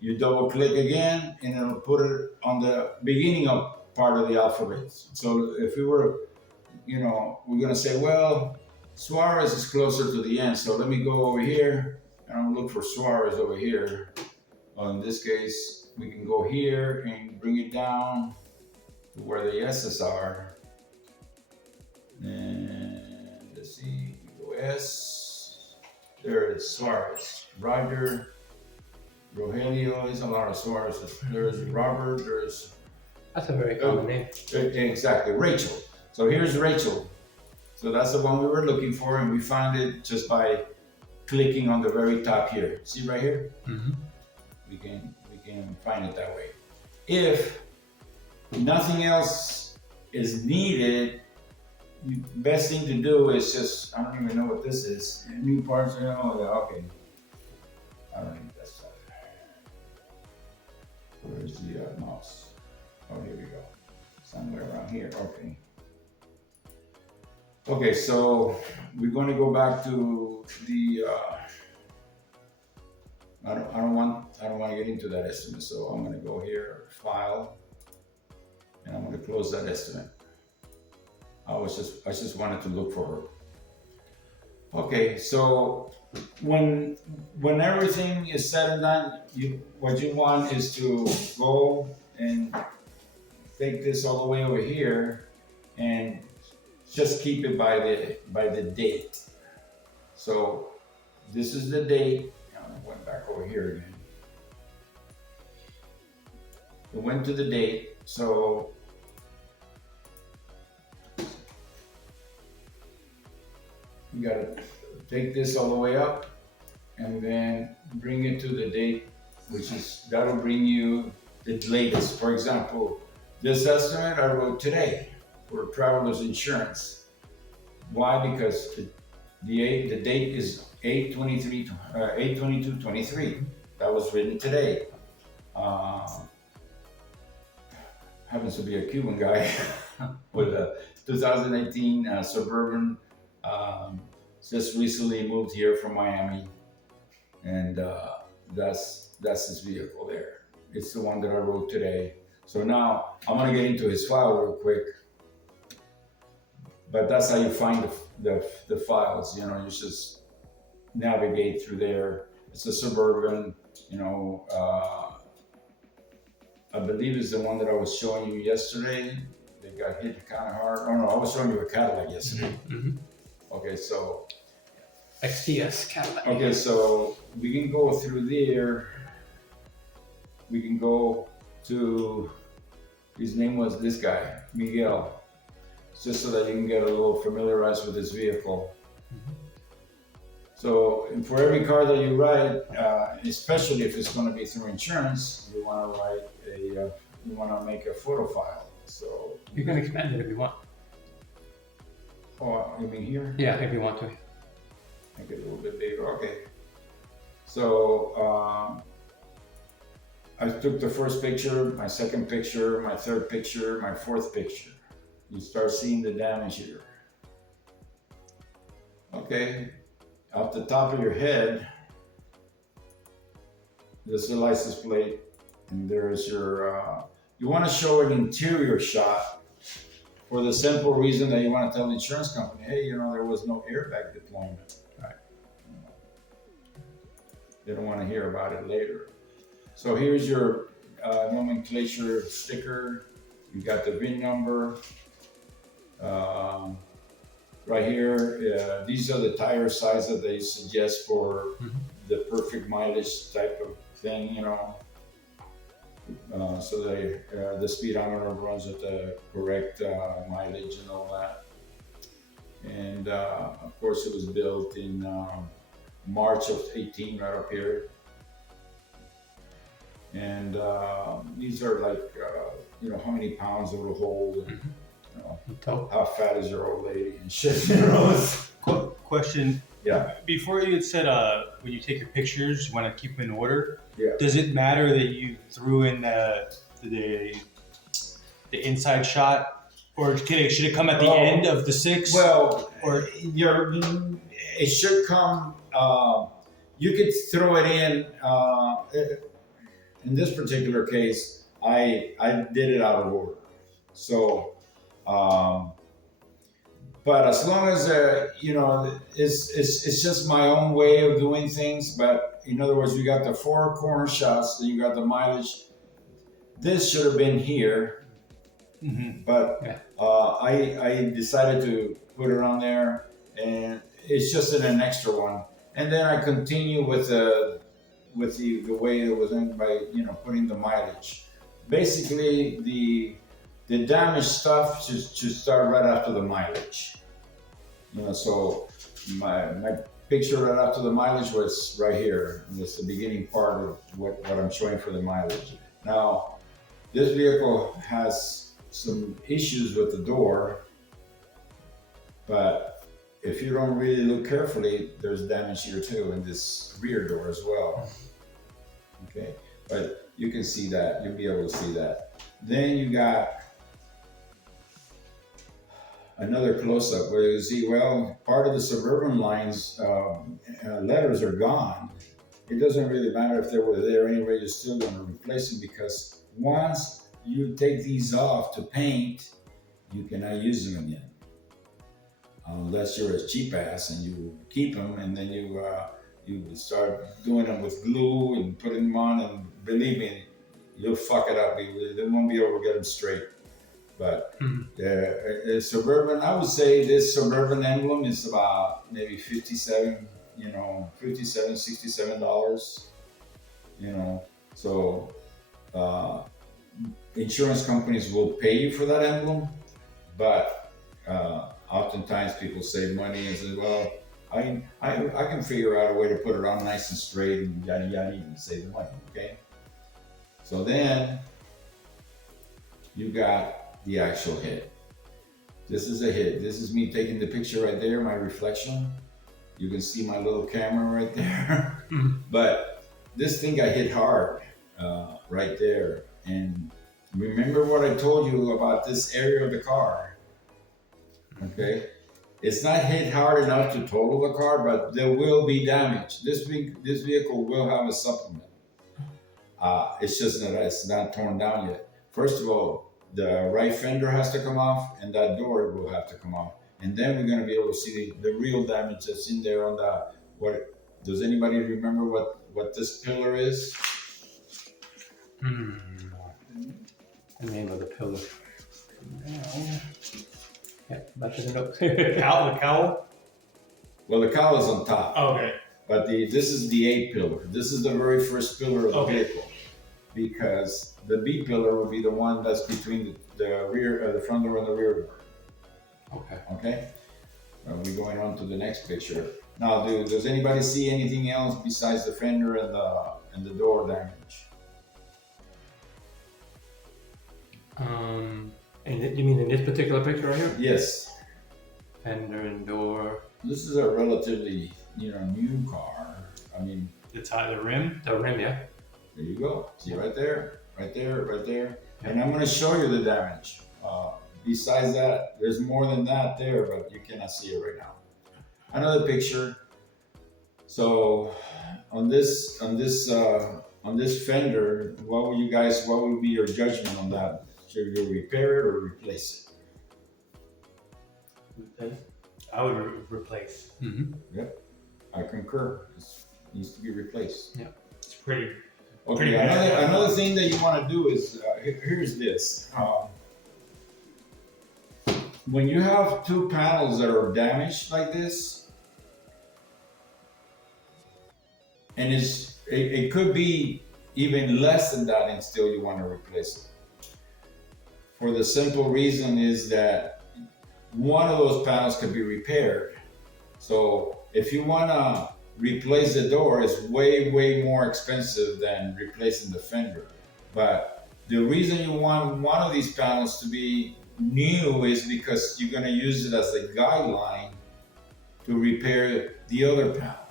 You double click again, and it'll put it on the beginning of part of the alphabet. So if we were, we're gonna say, well, Suarez is closer to the end, so let me go over here and I'll look for Suarez over here. Well, in this case, we can go here and bring it down to where the S's are. And let's see, go S. There is Suarez. Roger, Rogelio, there's a lot of Suarez's. There's Robert, there's. That's a very common name. Exactly, Rachel. So here's Rachel. So that's the one we were looking for, and we found it just by clicking on the very top here. See right here? Mm-hmm. We can find it that way. If nothing else is needed, the best thing to do is just, I don't even know what this is. New parts, oh yeah, okay. I don't need that stuff. Where's the mouse? Oh, here we go. Somewhere around here, okay. Okay, so we're going to go back to the. I don't want to get into that estimate, so I'm going to go here, file, and I'm going to close that estimate. I just wanted to look for her. Okay, so when everything is said and done, what you want is to go and take this all the way over here and just keep it by the date. So this is the date. I went back over here again. We went to the date. So you gotta take this all the way up and then bring it to the date, that'll bring you the latest. For example, this estimate I wrote today for traveler's insurance. Why? Because the date is 8/22/23. That was written today. Happens to be a Cuban guy with a 2018 Suburban. Just recently moved here from Miami, and that's his vehicle there. It's the one that I wrote today. So now I'm gonna get into his file real quick. But that's how you find the files. You just navigate through there. It's a Suburban. I believe it's the one that I was showing you yesterday. They got hit kind of hard. Oh no, I was showing you a Cadillac yesterday. Mm-hmm. Okay, so. XTS Cadillac. Okay, so we can go through there. We can go to, his name was this guy, Miguel. Just so that you can get a little familiarized with this vehicle. Mm-hmm. So for every car that you write, especially if it's going to be through insurance, you want to make a photo file. So you can expand it if you want. Oh, you mean here? Yeah, if you want to. Make it a little bit bigger. Okay. So I took the first picture, my second picture, my third picture, my fourth picture. You start seeing the damage here. Okay, off the top of your head, this is the license plate, and there's your, you want to show an interior shot for the simple reason that you want to tell the insurance company, hey, there was no airbag deployment. Right. They don't want to hear about it later. So here's your nomenclature sticker. You got the VIN number. Right here, these are the tire size that they suggest for the perfect mileage type of thing, so the speedometer runs at the correct mileage and all that. And of course, it was built in March of 18, right up here. And these are like, how many pounds it'll hold. And, how fat is your old lady and shit, Question. Yeah. Before you had said when you take your pictures, you want to keep them in order. Yeah. Does it matter that you threw in the inside shot, or should it come at the end of the 6? Well, or it should come. You could throw it in. in this particular case, I did it out of order. So, but as long as it's just my own way of doing things. But in other words, you got the four corner shots, then you got the mileage. This should have been here, but Yeah. I decided to put it on there, and it's just an extra one. And then I continue with the way it was in by putting the mileage. Basically, the damaged stuff should start right after the mileage. So my picture right after the mileage was right here. That's the beginning part of what I'm showing for the mileage. Now, this vehicle has some issues with the door, but if you don't really look carefully, there's damage here too in this rear door as well. Okay, but you can see that. You'll be able to see that. Then you got another close-up where you see, well, part of the Suburban lines letters are gone. It doesn't really matter if they were there anyway. You're still going to replace them, because once you take these off to paint, you cannot use them again, unless you're a cheap ass and you keep them, and then you start doing them with glue and putting them on, and believe me, you'll fuck it up. They won't be able to get them straight. But Suburban, I would say this Suburban emblem is about maybe $57, $67. So insurance companies will pay you for that emblem, but oftentimes people save money and say, well, I can figure out a way to put it on nice and straight and yada yada, and save the money. Okay. So then you got the actual hit. This is a hit. This is me taking the picture right there, my reflection. You can see my little camera right there. But this thing got hit hard right there. And remember what I told you about this area of the car. Okay? It's not hit hard enough to total the car, but there will be damage. This vehicle will have a supplement. It's just that it's not torn down yet. First of all, the right fender has to come off, and that door will have to come off. And then we're going to be able to see the real damage that's in there on what does anybody remember what this pillar is? The name of the pillar. Yeah, that doesn't look. The cowl? Well, the cowl is on top. Okay. But this is the A pillar. This is the very first pillar of the Okay. vehicle. Because the B pillar will be the one that's between the rear, the front door and the rear door. Okay. Okay? We're going on to the next picture. Now, does anybody see anything else besides the fender and the door damage? You mean in this particular picture right here? Yes. Fender and door. This is a relatively new car. I mean, The rim? The rim, yeah. there you go. See right there, right there, right there. And I'm going to show you the damage. Besides that, there's more than that there, but you cannot see it right now. Another picture. So on this fender, what would be your judgment on that? Should you repair it or replace it? I would replace. Yep, I concur. It needs to be replaced. Yeah. It's pretty. Okay, Pretty bad. another thing that you want to do is, here's this. When you have two panels that are damaged like this, and it could be even less than that, and still you want to replace it. For the simple reason is that one of those panels can be repaired. So if you want to replace the door, it's way, way more expensive than replacing the fender. But the reason you want one of these panels to be new is because you're going to use it as a guideline to repair the other panel.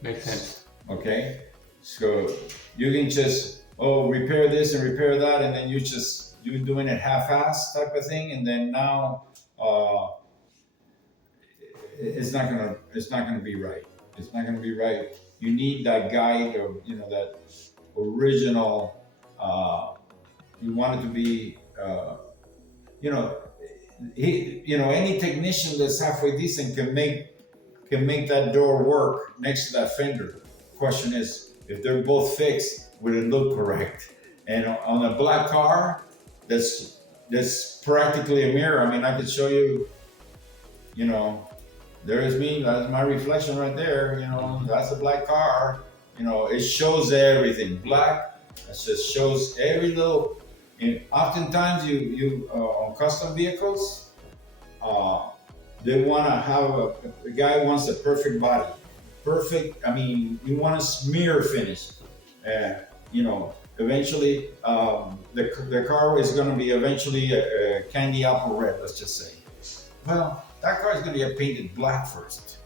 Makes sense. Okay? So you can just, repair this and repair that, and then you're doing it half-assed type of thing, and then now it's not gonna be right. It's not gonna be right. You need that guide, or original. You want it to be, you know, any technician that's halfway decent can make that door work next to that fender. Question is, if they're both fixed, would it look correct? And on a black car, that's practically a mirror. I mean, I could show you, you know, there's me, that's my reflection right there. You know, that's a black car. You know, it shows everything. Black, it just shows every little. And oftentimes, you on custom vehicles, they want to have a guy wants a perfect body, perfect. I mean, you want a smear finish. You know, eventually, the car is going to be eventually a candy apple red. Let's just say. Well, that car is going to get painted black first,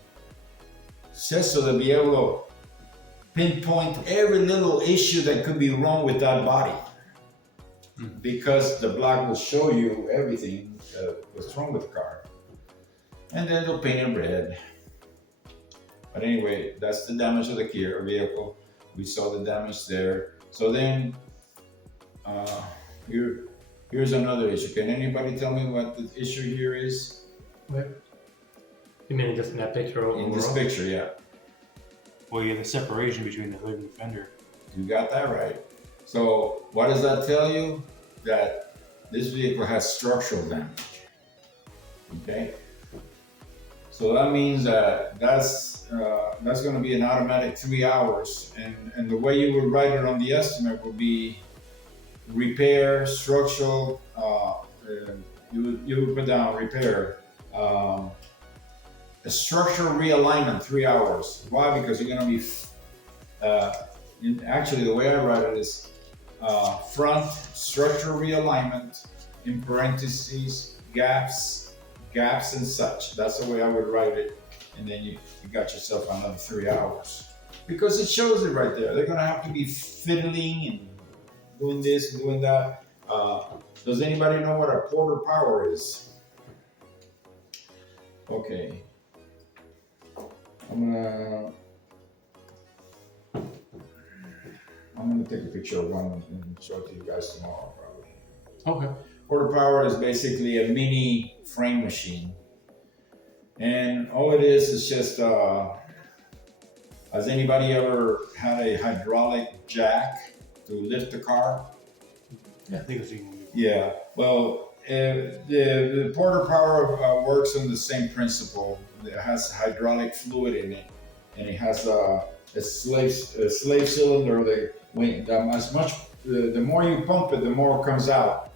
just so they'll be able to pinpoint every little issue that could be wrong with that body. Because the black will show you everything what's wrong with the car. And then they'll paint it red. But anyway, that's the damage of the Kia vehicle. We saw the damage there. So then, here's another issue. Can anybody tell me what the issue here is? What? You mean just in that picture overall? In this picture, yeah. Well, you have the separation between the hood and the fender. You got that right. So what does that tell you? That this vehicle has structural damage. Okay. So that means that's going to be an automatic 3 hours, and the way you would write it on the estimate would be repair structural. You would put down repair. A structural realignment 3 hours. Why? Because you're going to be. Actually, the way I write it is front structural realignment in parentheses gaps and such. That's the way I would write it, and then you got yourself another 3 hours because it shows it right there. They're going to have to be fiddling and doing this and doing that. Does anybody know what a quarter power is? Okay. I'm gonna take a picture of one and show it to you guys tomorrow, probably. Okay. Quarter power is basically a mini frame machine, and all it is just. Has anybody ever had a hydraulic jack to lift the car? Yeah, I think it's Yeah. Well, the Porter Power works on the same principle. It has hydraulic fluid in it, and it has a slave cylinder. The more you pump it, the more comes out.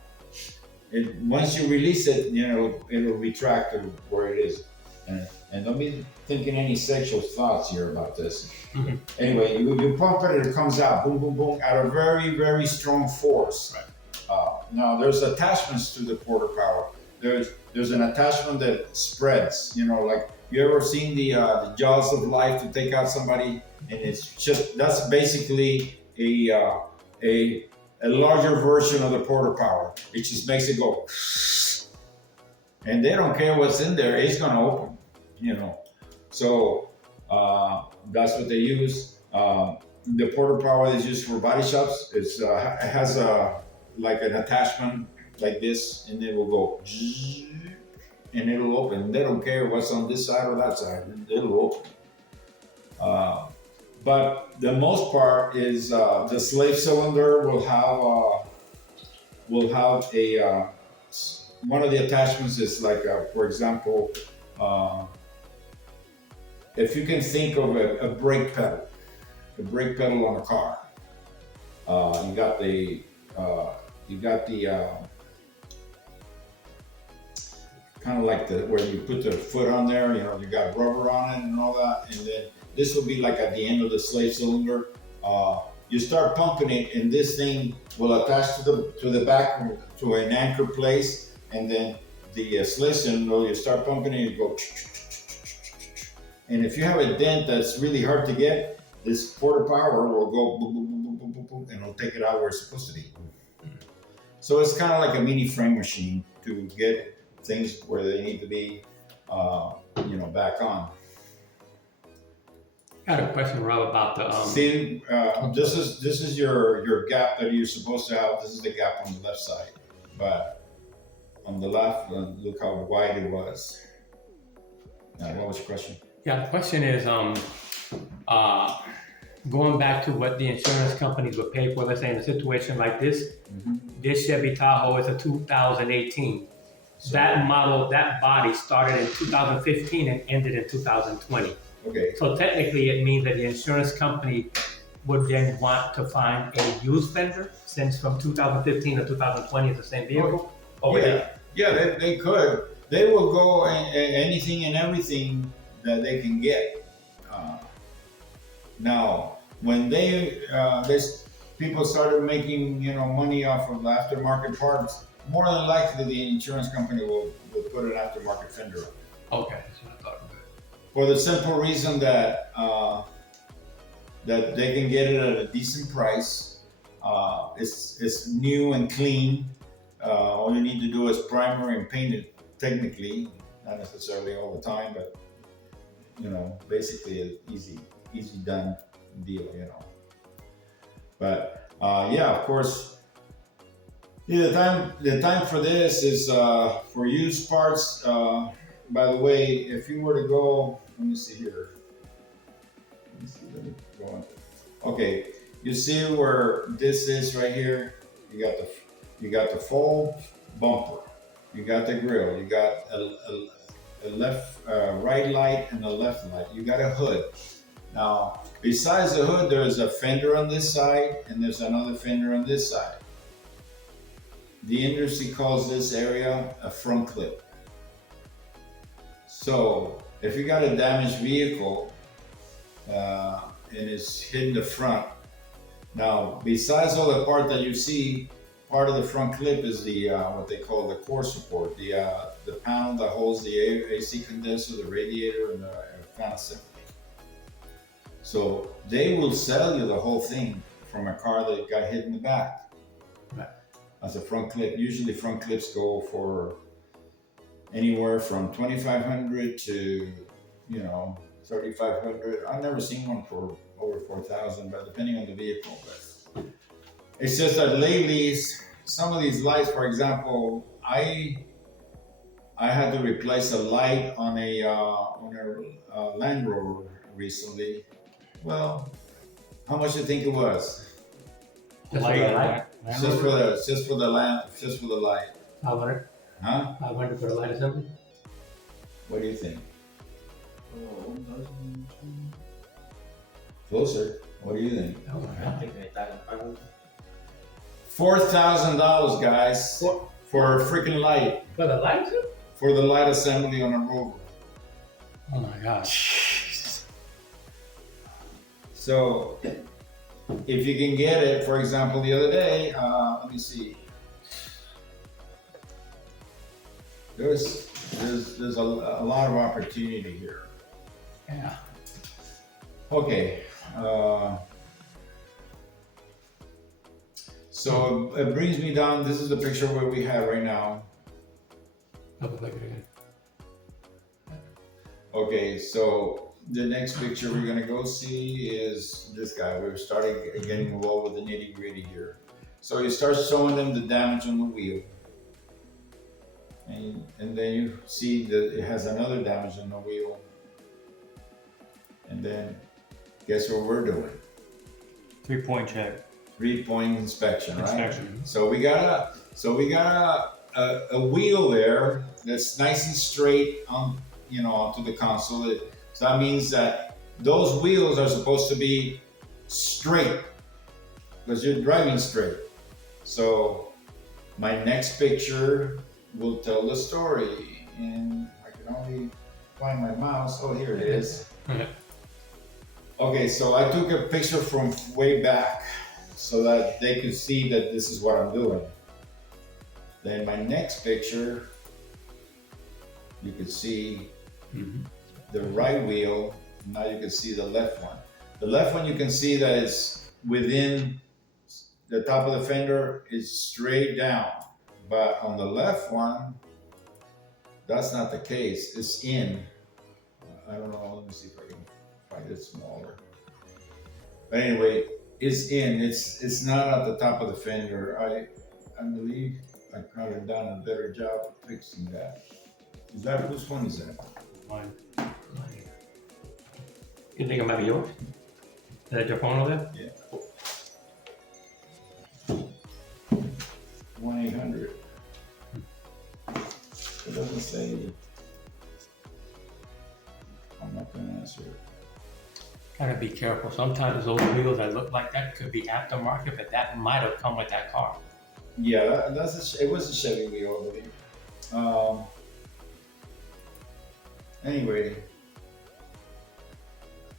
Once you release it, it'll retract to where it is. And don't be thinking any sexual thoughts here about this. Anyway, you pump it, it comes out, boom, boom, boom, at a very, very strong force. Right. Now, there's attachments to the Porter Power. There's an attachment that spreads. Like you ever seen the jaws of life to take out somebody, and that's basically a larger version of the Porter Power. It just makes it go, and they don't care what's in there. It's gonna open. So that's what they use. The Porter Power is used for body shops. It has like an attachment like this, and it will go, and it'll open. They don't care what's on this side or that side. It'll open. But the most part is the slave cylinder will have a one of the attachments is like for example. If you can think of a brake pedal on a car, you got the kind of like where you put the foot on there. You got rubber on it and all that, and then this will be like at the end of the slave cylinder. You start pumping it, and this thing will attach to the back to an anchor place, and then the slave cylinder. You start pumping it, you go. And if you have a dent that's really hard to get, this Porter Power will go boom, boom, boom, boom, boom, boom, boom, and it'll take it out where it's supposed to be. So it's kind of like a mini frame machine to get things where they need to be, back on. I got a question, Rob, about the See, this is your gap that you're supposed to have. This is the gap on the left side, but on the left, look how wide it was. Now, what was your question? yeah. The question is uh, going back to what the insurance companies would pay for. Let's say in a situation like this, this Chevy Tahoe is a 2018. So, That model, that body started in 2015 and ended in 2020. okay, So technically, it means that the insurance company would then want to find a used vendor, since from 2015 to 2020 it's the same vehicle. they could. They will go anything and everything that they can get. Now, when this people started making money off of aftermarket parts, more than likely the insurance company will put an aftermarket fender on. Okay, that's what I thought. For the simple reason that that they can get it at a decent price. It's new and clean. All you need to do is primer and paint it. Technically, not necessarily all the time, but basically an easy done deal. But yeah, of course. Yeah, the time for this is for used parts. By the way, if you were to go, let me see here. Let me go on. Okay, you see where this is right here? You got the full bumper. You got the grill. You got a right light and a left light. You got a hood. Now, besides the hood, there's a fender on this side and there's another fender on this side. The industry calls this area a front clip. So if you got a damaged vehicle and it's hitting the front, now besides all the part that you see, part of the front clip is the what they call the core support, the panel that holds the AC condenser, the radiator, and the fan assembly. So they will sell you the whole thing from a car that got hit in the back. Right. As a front clip. Usually front clips go for anywhere from $2,500 to 3,500. I've never seen one for over 4,000, but depending on the vehicle. But it's just that lately, some of these lights, for example, I had to replace a light on a Land Rover recently. Well, how much do you think it was? Just for the light? Just for the light. 500? Huh? 500 for the light assembly? What do you think? Closer. What do you think? Oh my God. $4,000, guys, for a freaking light. For the light assembly? For the light assembly on a Rover. Oh my gosh. So, if you can get it, for example, the other day, let me see. There's a lot of opportunity here. Yeah. Okay. So it brings me down. This is the picture where we have right now. I'll look at it again. Okay, so the next picture we're gonna go see is this guy. We're starting getting involved with the nitty gritty here. So you start showing them the damage on the wheel. And then you see that it has another damage on the wheel. And then guess what we're doing? 3-point check. 3-point inspection, right? Inspection. So we got a wheel there that's nice and straight on onto the console. So that means that those wheels are supposed to be straight because you're driving straight. So my next picture will tell the story, and I can only find my mouse. Oh, here it is. Okay, so I took a picture from way back so that they could see that this is what I'm doing. Then my next picture, you could see the right wheel. Now you can see the left one. The left one, you can see that it's within the top of the fender, is straight down. But on the left one, that's not the case. It's in. I don't know. Let me see if I can quite a bit smaller. But anyway, it's in. It's not at the top of the fender. I believe I could have done a better job of fixing that. Is that whose phone is that? Mine. You think it might be yours? Is that your phone over there? Yeah. 1-800. It doesn't say. I'm not gonna answer it. Gotta be careful. Sometimes those wheels that look like that could be aftermarket, but that might have come with that car. Yeah, it was a Chevy wheel, I believe. Anyway,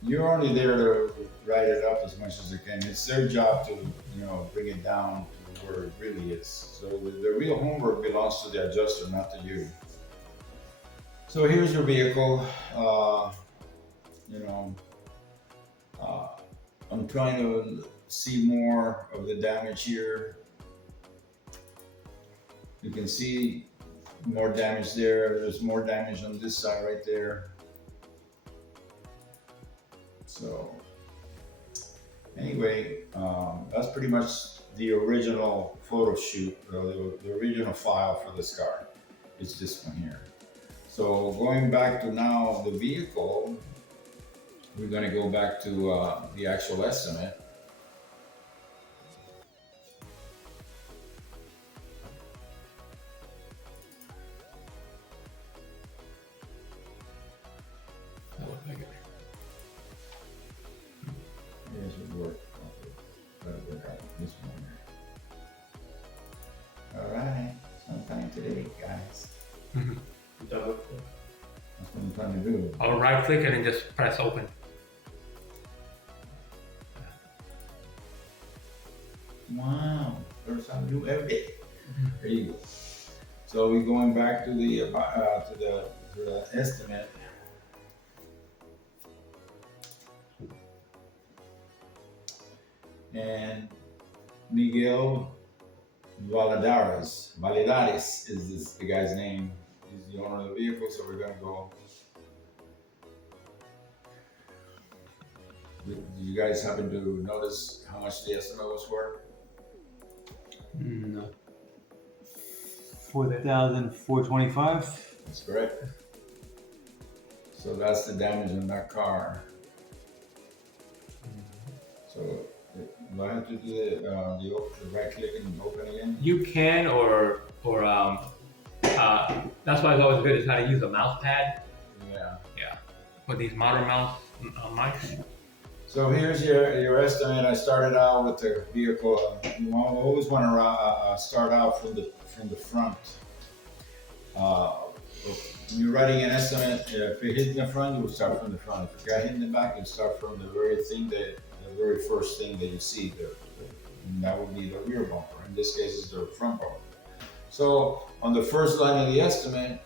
you're only there to write it up as much as you can. It's their job to, bring it down to where it really is. So the real homework belongs to the adjuster, not to you. So here's your vehicle. I'm trying to see more of the damage here. You can see more damage there. There's more damage on this side right there. So anyway, that's pretty much the original photo shoot, the original file for this car. It's this one here. So going back to now the vehicle, we're going to go back to the actual estimate. Here's what work. This one here. All right, sometime today, guys. That's what I'm trying to do. I'll right click it and just press open. Wow, there's something new every day. There you go. So we're going back to the estimate. And Miguel Valladares is the guy's name. He's the owner of the vehicle, so we're gonna go. Did you guys happen to notice how much the estimate was for? No. 4,425. That's correct. So that's the damage on that car. So do I have to do the right click and open again? You can, or that's why it's always good is how to use a mouse pad. Yeah. Yeah. For these modern mouse mics. So here's your estimate. I started out with the vehicle. You always want to start out from the front. When you're writing an estimate, if it hit in the front, you will start from the front. If it got hit in the back, you start from the very first thing that you see there. And that would be the rear bumper. In this case, it's the front bumper. So on the first line of the estimate,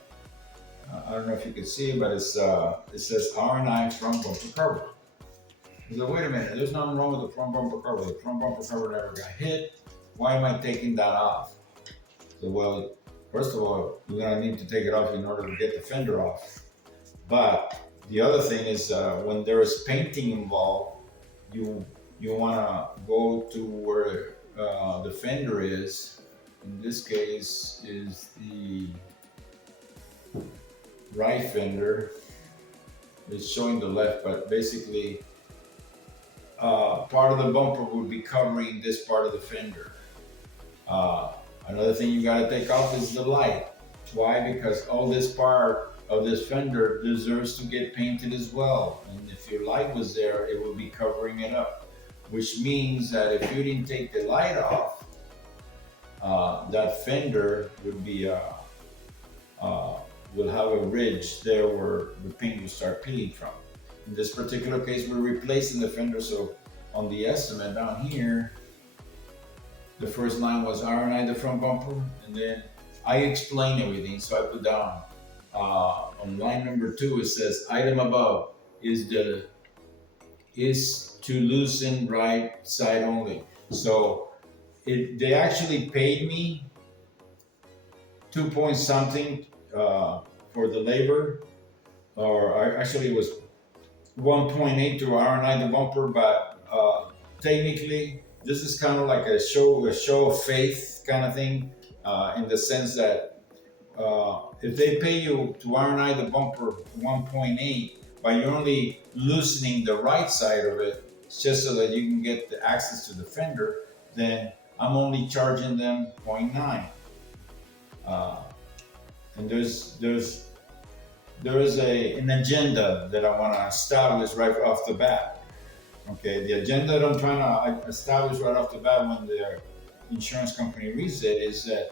I don't know if you can see it, but it says R&I front bumper cover. I said, wait a minute, there's nothing wrong with the front bumper cover. The front bumper cover never got hit. Why am I taking that off? So, well, first of all, you're gonna need to take it off in order to get the fender off. But the other thing is when there is painting involved, you wanna go to where the fender is. In this case is the right fender. It's showing the left, but basically part of the bumper would be covering this part of the fender. Another thing you gotta take off is the light. Why? Because all this part of this fender deserves to get painted as well. And if your light was there, it would be covering it up. Which means that if you didn't take the light off, that fender would be will have a ridge there where the paint will start peeling from. In this particular case, we're replacing the fender, so on the estimate down here, the first line was R&I the front bumper, and then I explain everything, so I put down on line number 2, it says item above is to loosen right side only. So they actually paid me 2 point something for the labor, or actually it was 1.8 to R&I the bumper, but technically this is kind of like a show of faith kind of thing, in the sense that if they pay you to R&I the bumper 1.8, but you're only loosening the right side of it just so that you can get the access to the fender, then I'm only charging them 0.9. And there is an agenda that I want to establish right off the bat. Okay, the agenda that I'm trying to establish right off the bat when the insurance company reads it is that,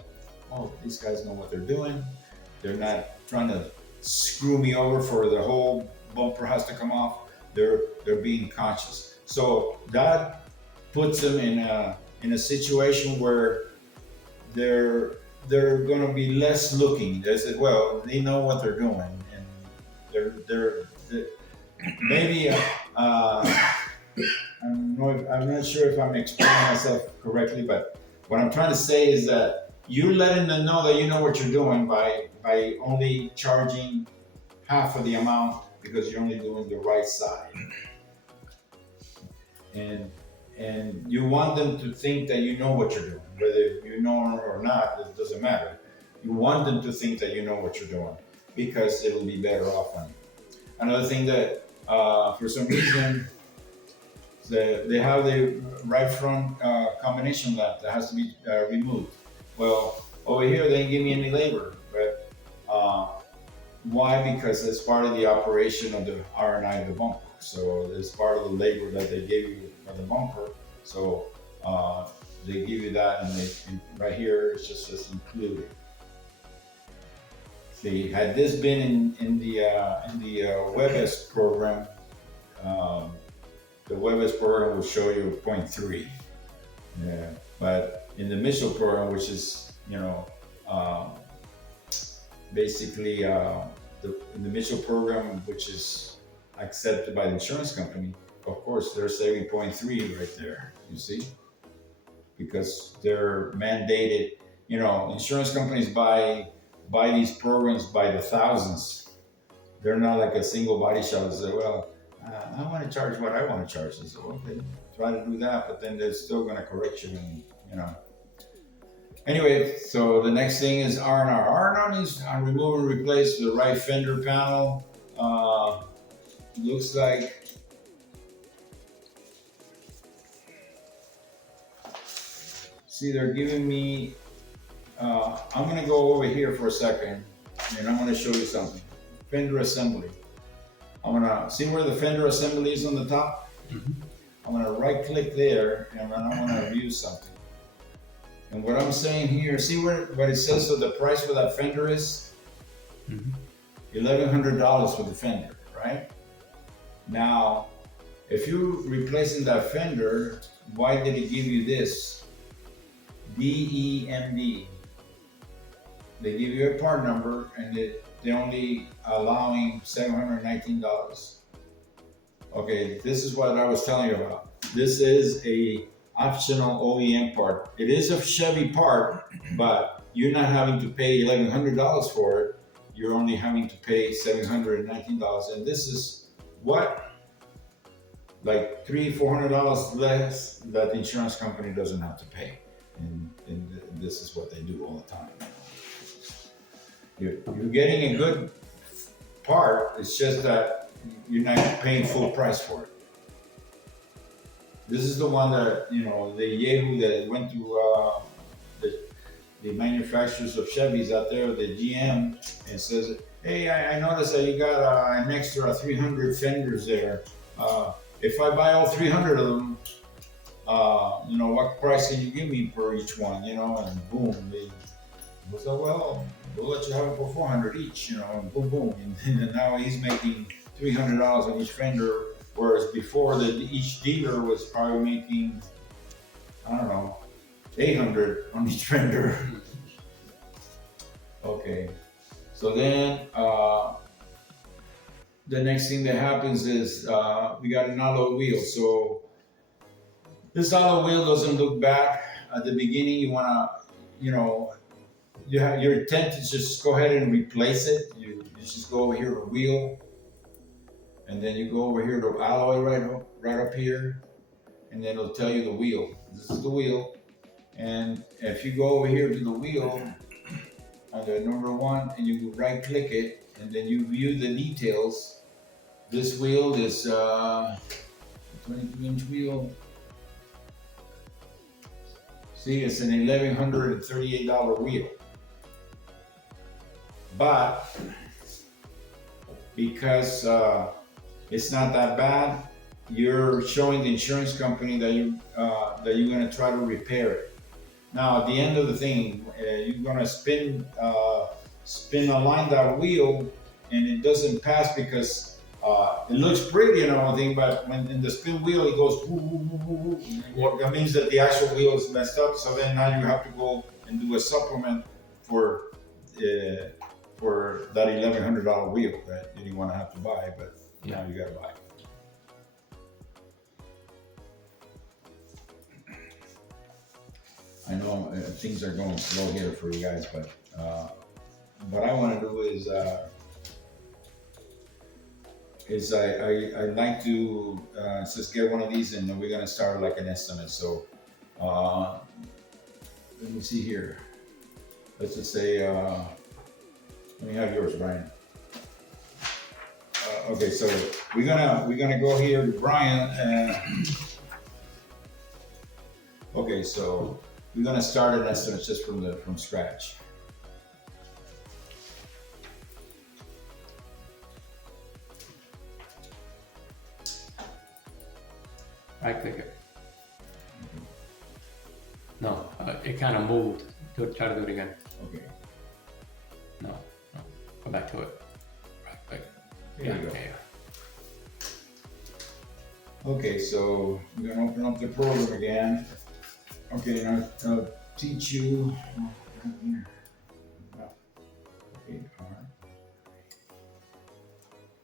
oh, these guys know what they're doing. They're not trying to screw me over for the whole bumper has to come off. They're being conscious. So that puts them in a situation where they're going to be less looking. They said, well, they know what they're doing, and they're maybe I'm not sure if I'm explaining myself correctly, but what I'm trying to say is that you're letting them know that you know what you're doing by only charging half of the amount because you're only doing the right side. And you want them to think that you know what you're doing, whether you know or not, it doesn't matter. You want them to think that you know what you're doing because it'll be better off on you. Another thing that for some reason they have the right front combination lamp that has to be removed. Well, over here they didn't give me any labor, but why? Because it's part of the operation of the R&I of the bumper. So it's part of the labor that they gave you for the bumper. So they give you that, and right here it's just as included. See, had this been in the WebS program, the WebS program will show you 0.3. Yeah, but in the Mitchell program, which is basically in the Mitchell program, which is accepted by the insurance company, of course they're saving 0.3 right there. You see, because they're mandated. Insurance companies buy these programs by the thousands. They're not like a single body shop that say, well, I want to charge what I want to charge. They say, okay, try to do that, but then they're still going to correct you, and Anyway, so the next thing is R&R. R&R means remove and replace the right fender panel. Looks like see, they're giving me. I'm going to go over here for a second, and I'm going to show you something. Fender assembly. I'm going to see where the fender assembly is on the top. Mm-hmm. I'm going to right click there, and then I'm going to view something. And what I'm saying here, see what it says for the price for that fender is? Mm-hmm. $1,100 for the fender, right? Now, if you're replacing that fender, why did it give you this? DEMD. They give you a part number, and they're only allowing $719. Okay, this is what I was telling you about. This is a optional OEM part. It is a Chevy part, but you're not having to pay $1,100 for it. You're only having to pay $719, and this is what, like $300-400 less that the insurance company doesn't have to pay, and this is what they do all the time. You're getting a good part. It's just that you're not paying full price for it. This is the one that, the Yahoo that went to the manufacturers of Chevys out there, the GM, and says, hey, I noticed that you got an extra 300 fenders there. If I buy all 300 of them, what price can you give me for each one? And boom, they said, well, we'll let you have it for 400 each, and boom, boom. And now he's making $300 on each fender. Whereas before, each dealer was probably making, I don't know, 800 on each fender. Okay, so then the next thing that happens is we got an alloy wheel. So this alloy wheel doesn't look bad. At the beginning, you want to, you have your intent to just go ahead and replace it. You just go over here to wheel. and then you go over here to alloy right up here, and then it'll tell you the wheel. This is the wheel, and if you go over here to the wheel under number 1, and you right click it, and then you view the details. This wheel is 22-inch wheel. See, it's an $1,138 wheel. But because it's not that bad, you're showing the insurance company that you're gonna try to repair it. Now, at the end of the thing, you're gonna align that wheel, and it doesn't pass because it looks pretty and everything, but when in the spin wheel it goes woo, woo, woo, woo, woo. That means that the actual wheel is messed up. So then now you have to go and do a supplement for that $1,100 wheel that you didn't want to have to buy, but now you got to buy. I know things are going slow here for you guys, but what I want to do is I'd like to just get one of these, and then we're gonna start like an estimate. So let me see here. Let's just say let me have yours, Brian. Okay, so we're gonna go here to Brian. Okay, so we're gonna start an estimate just from scratch. Right click it. No, it kind of moved. Try to do it again. Okay. No, go back to it. Right click. There you go. Okay. Okay, so we're gonna open up the program again. Okay, now I'll teach you. Okay, all right.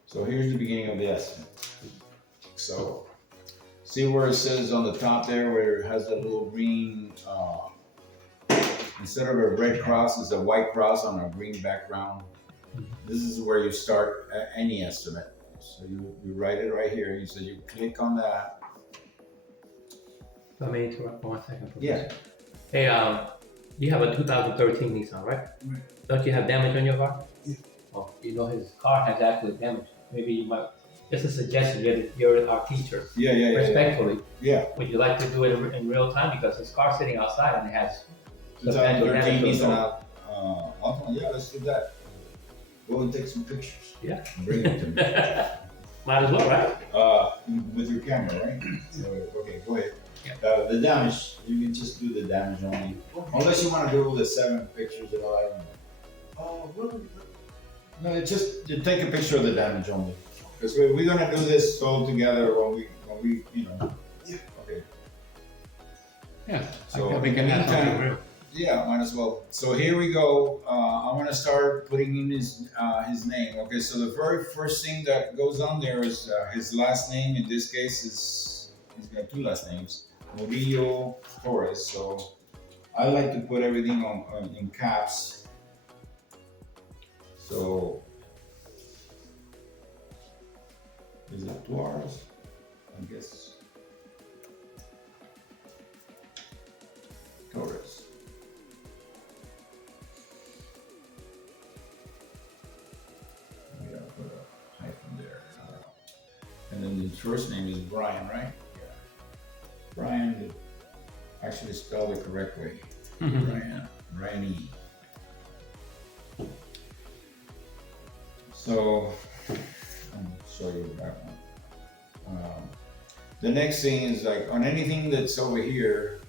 So here's the beginning of the estimate. So see where it says on the top there, where it has that little green, instead of a red cross, it's a white cross on a green background. This is where you start any estimate. So you write it right here. You say you click on that. Let me interrupt for 1 second. Yeah. Hey, you have a 2013 Nissan, right? Right. Don't you have damage on your car? Yeah. Oh, you know his car has actually damage. Maybe you might. Just a suggestion. You're our teacher. Yeah. Respectfully. Yeah. Would you like to do it in real time, because his car's sitting outside and it has substantial 2013 damage to the Nissan. Yeah, let's do that. Go and take some pictures. Yeah. Bring it to me. Might as well, right? With your camera, right? So, okay, go ahead. Yeah. The damage, you can just do the damage only. Unless you want to do the 7 pictures and all that. No, just you take a picture of the damage only. Because we're gonna do this all together when we you know. Yeah. Okay. Yeah. So I in we the can have something meantime, real. yeah, might as well. So here we go. I want to start putting in his name. Okay, so the very first thing that goes on there is his last name. In this case, he's got 2 last names, Murillo Torres. So I like to put everything on in caps. So is it 2 R's? I guess Torres. We gotta put a hyphen there. And then his first name is Brian, right? Yeah. Brian, actually spelled the correct way. Brian E. So, I'll show you that one. The next thing is like on anything that's over here,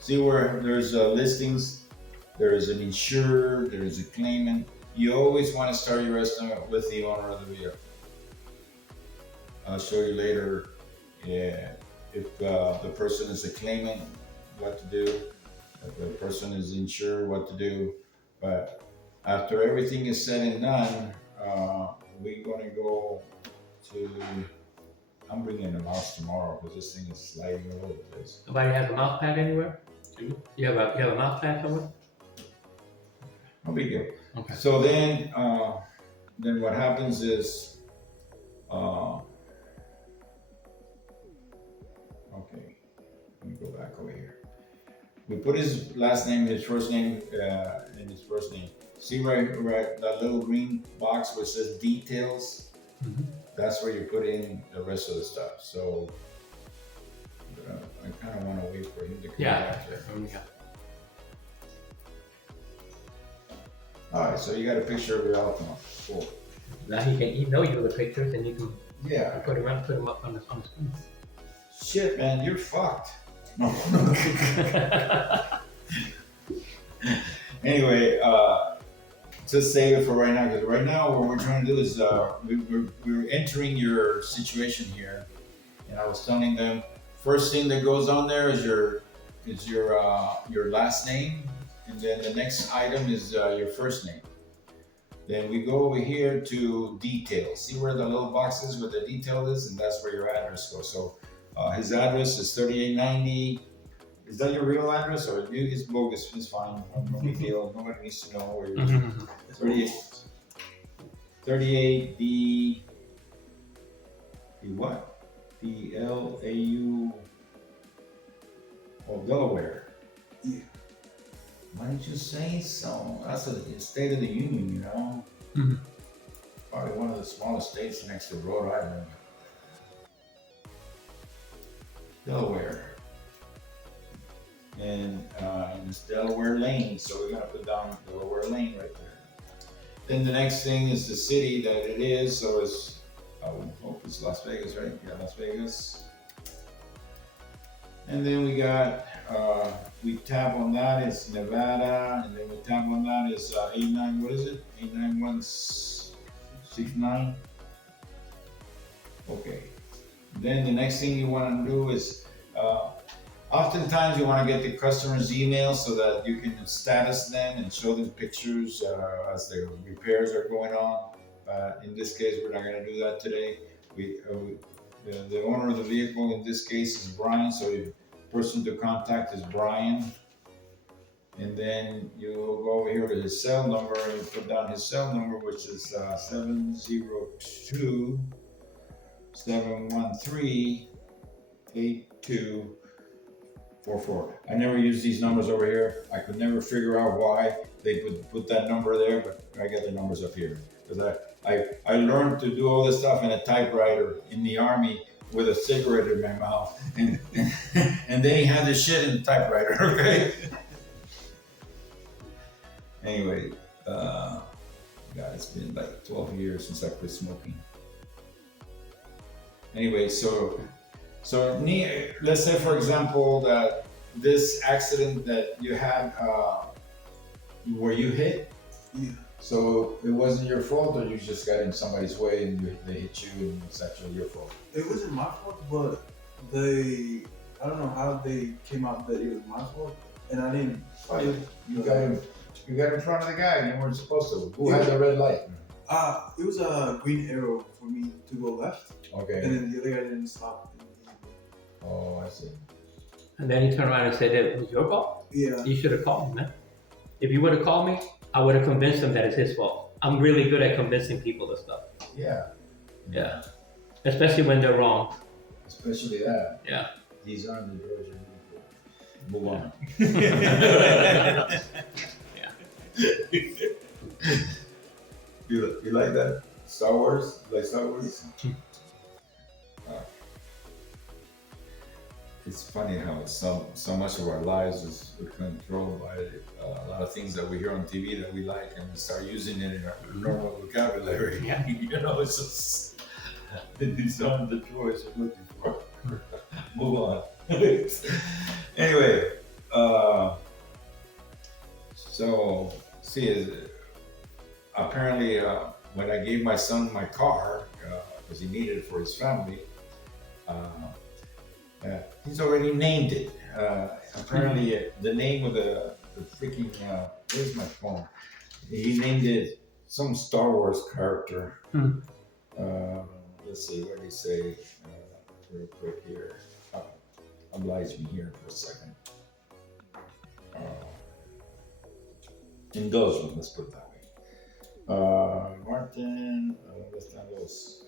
see where there's listings, there is an insurer, there is a claimant. You always want to start your estimate with the owner of the vehicle. I'll show you later if the person is a claimant, what to do. If the person is insured, what to do. But after everything is said and done, we're gonna go to. I'm bringing the mouse tomorrow because this thing is sliding all over the place. Nobody has a mouse pad anywhere? You have a mouse pad somewhere? No big deal. Okay. So then what happens is Uh, okay, let me go back over here. We put his last name, his first name, and his first name. See right, that little green box where it says details? Mhm. That's where you put in the rest of the stuff. So I kind of want to wait for him to come Yeah. back there. Yeah. All right, so you got a picture of your Altima. Cool. Now he can email you the pictures and you can Yeah. put them up on the screen. Shit, man, you're fucked. No. Anyway, just save it for right now, because right now what we're trying to do is we're entering your situation here, and I was telling them first thing that goes on there is your last name, and then the next item is your first name. Then we go over here to details. See where the little box is where the detail is, and that's where your address goes. So his address is 3890. Is that your real address, or it's bogus? It's fine. No big deal. Nobody needs to know where you're. 38 D what? DLAU. Oh, Delaware. Yeah. Why didn't you say so? That's a State of the Union, you know. Mhm. Probably one of the smallest states next to Rhode Island. Delaware. And it's Delaware Lane, so we're gonna put down Delaware Lane right there. Then the next thing is the city that it is, so it's, I would hope it's Las Vegas, right? Yeah, Las Vegas. And then we got, we tap on that, it's Nevada, and then we tap on that is 89, what is it? 89169. Okay. Then the next thing you want to do is, oftentimes you want to get the customer's email so that you can status them and show them pictures as the repairs are going on. In this case, we're not going to do that today. The owner of the vehicle in this case is Brian, so the person to contact is Brian. And then you go over here to his cell number and you put down his cell number, which is 702-713-8244. I never use these numbers over here. I could never figure out why they put that number there, but I got the numbers up here. Because I learned to do all this stuff in a typewriter in the Army with a cigarette in my mouth. And then he had this shit in the typewriter, okay? Anyway, God, it's been like 12 years since I quit smoking. Anyway, so let's say, for example, that this accident that you had, where you hit, Yeah. so it wasn't your fault, or you just got in somebody's way and they hit you and it's actually your fault? It wasn't my fault, but I don't know how they came out that it was my fault, and I didn't. You got in front of the guy and you weren't supposed to. Who had the red light? It was a green arrow for me to go left, Okay. and then the other guy didn't stop. Oh, I see. And then he turned around and said that it was your fault. Yeah. You should have called me, man. If you would have called me, I would have convinced him that it's his fault. I'm really good at convincing people of stuff. Yeah. Yeah. Especially when they're wrong. Especially that. Yeah. These aren't the doors you're looking for. Move on. You like that? Star Wars? You like Star Wars? It's funny how so much of our lives is controlled by a lot of things that we hear on TV that we like, and we start using it in our normal vocabulary. Yeah. You know, it's just these aren't the choice you're looking for. Move on. Anyway, so see, apparently when I gave my son my car because he needed it for his family. He's already named it. Apparently, the name of the freaking where's my phone? He named it some Star Wars character. Let's see, what did he say? Real quick here. Oblige me here for a second. Indulge me, let's put it that way. Martin, ¿dónde están los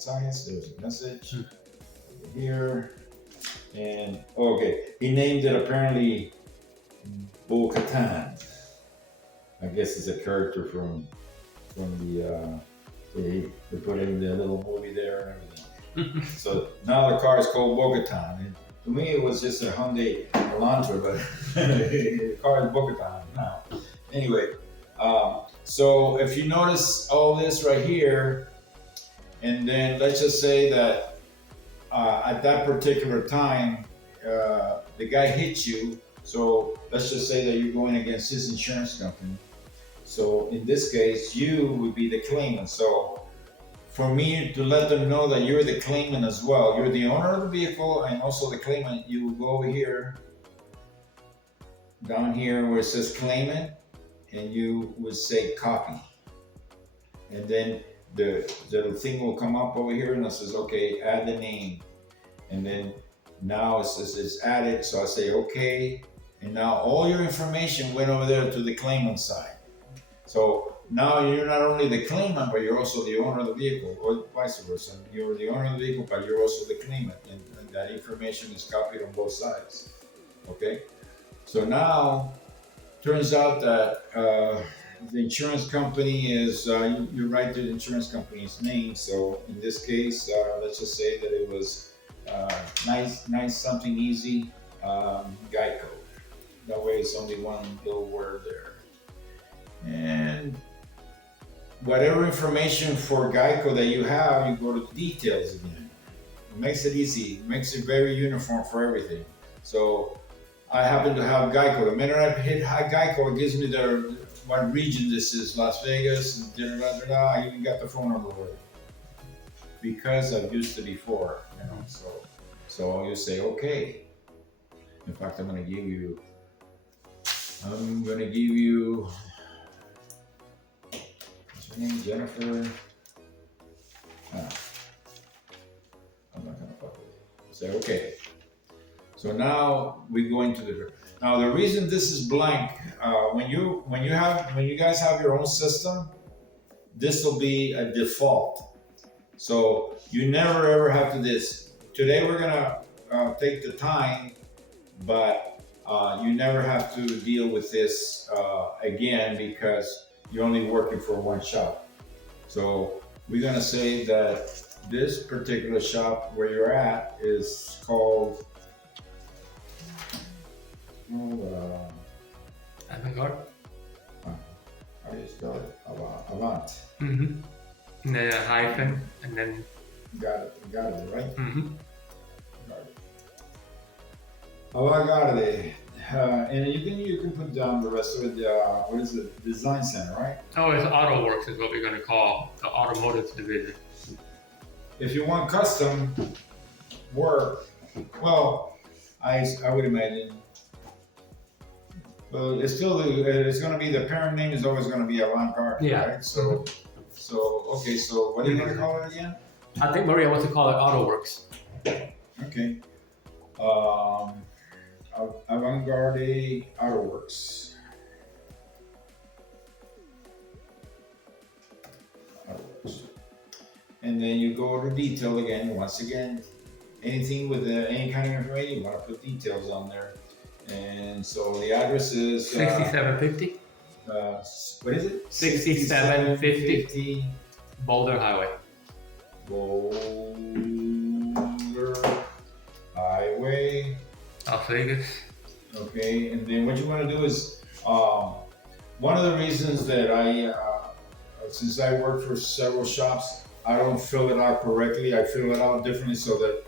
size. There's a message over here. And okay, he named it apparently Bo-Katan. I guess it's a character from they put in the little movie there and everything. So now the car is called Bo-Katan. And to me, it was just a Hyundai Elantra, but the car is Bo-Katan now. Anyway, so if you notice all this right here, and then let's just say that at that particular time, the guy hit you. So let's just say that you're going against his insurance company. So in this case, you would be the claimant. So for me to let them know that you're the claimant as well, you're the owner of the vehicle and also the claimant, you will go over here, down here where it says claimant, and you would say copy. And then the thing will come up over here and it says, okay, add the name. And then now it says it's added. So I say, okay. And now all your information went over there to the claimant side. So now you're not only the claimant, but you're also the owner of the vehicle, or vice versa. You're the owner of the vehicle, but you're also the claimant. And that information is copied on both sides. Okay? So now, turns out that the insurance company is, you write the insurance company's name. So in this case, let's just say that it was nice, something easy, Geico. That way it's only one little word there. And whatever information for Geico that you have, you go to the details again. It makes it easy, it makes it very uniform for everything. So I happen to have Geico. The minute I hit Geico, it gives me what region this is, Las Vegas, and I even got the phone number with it. Because I've used it before, you know, so you say, okay. In fact, I'm gonna give you, what's her name, Jennifer? I'm not gonna fuck with it. Say, okay. So now we go into now the reason this is blank, when you guys have your own system, this will be a default. So you never ever have to this. Today we're gonna take the time, but you never have to deal with this again because you're only working for one shop. So we're gonna say that this particular shop where you're at is called Avant-garde. How do you spell it? Avant. Mm-hmm. And then a hyphen, and then. Got it, right? Mm-hmm. Got it. Avant-garde. And you can put down the rest of it. What is it? Design Center, right? Oh, it's Autoworks is what we're going to call the automotive division. If you want custom work, well, I would imagine. Well, it's still it's going to be the parent name is always going to be Avant-garde, Yeah. right? So okay. So what are you going to call it again? I think Maria wants to call it Autoworks. Okay. Avant-garde Autoworks. Autoworks. And then you go to detail again. Once again, anything with any kind of information, you want to put details on there. And so the address is 6750 what is it? 6750 Boulder Highway. Boulder Highway. Las Vegas. Okay, and then what you want to do is one of the reasons that since I work for several shops, I don't fill it out correctly. I fill it out differently so that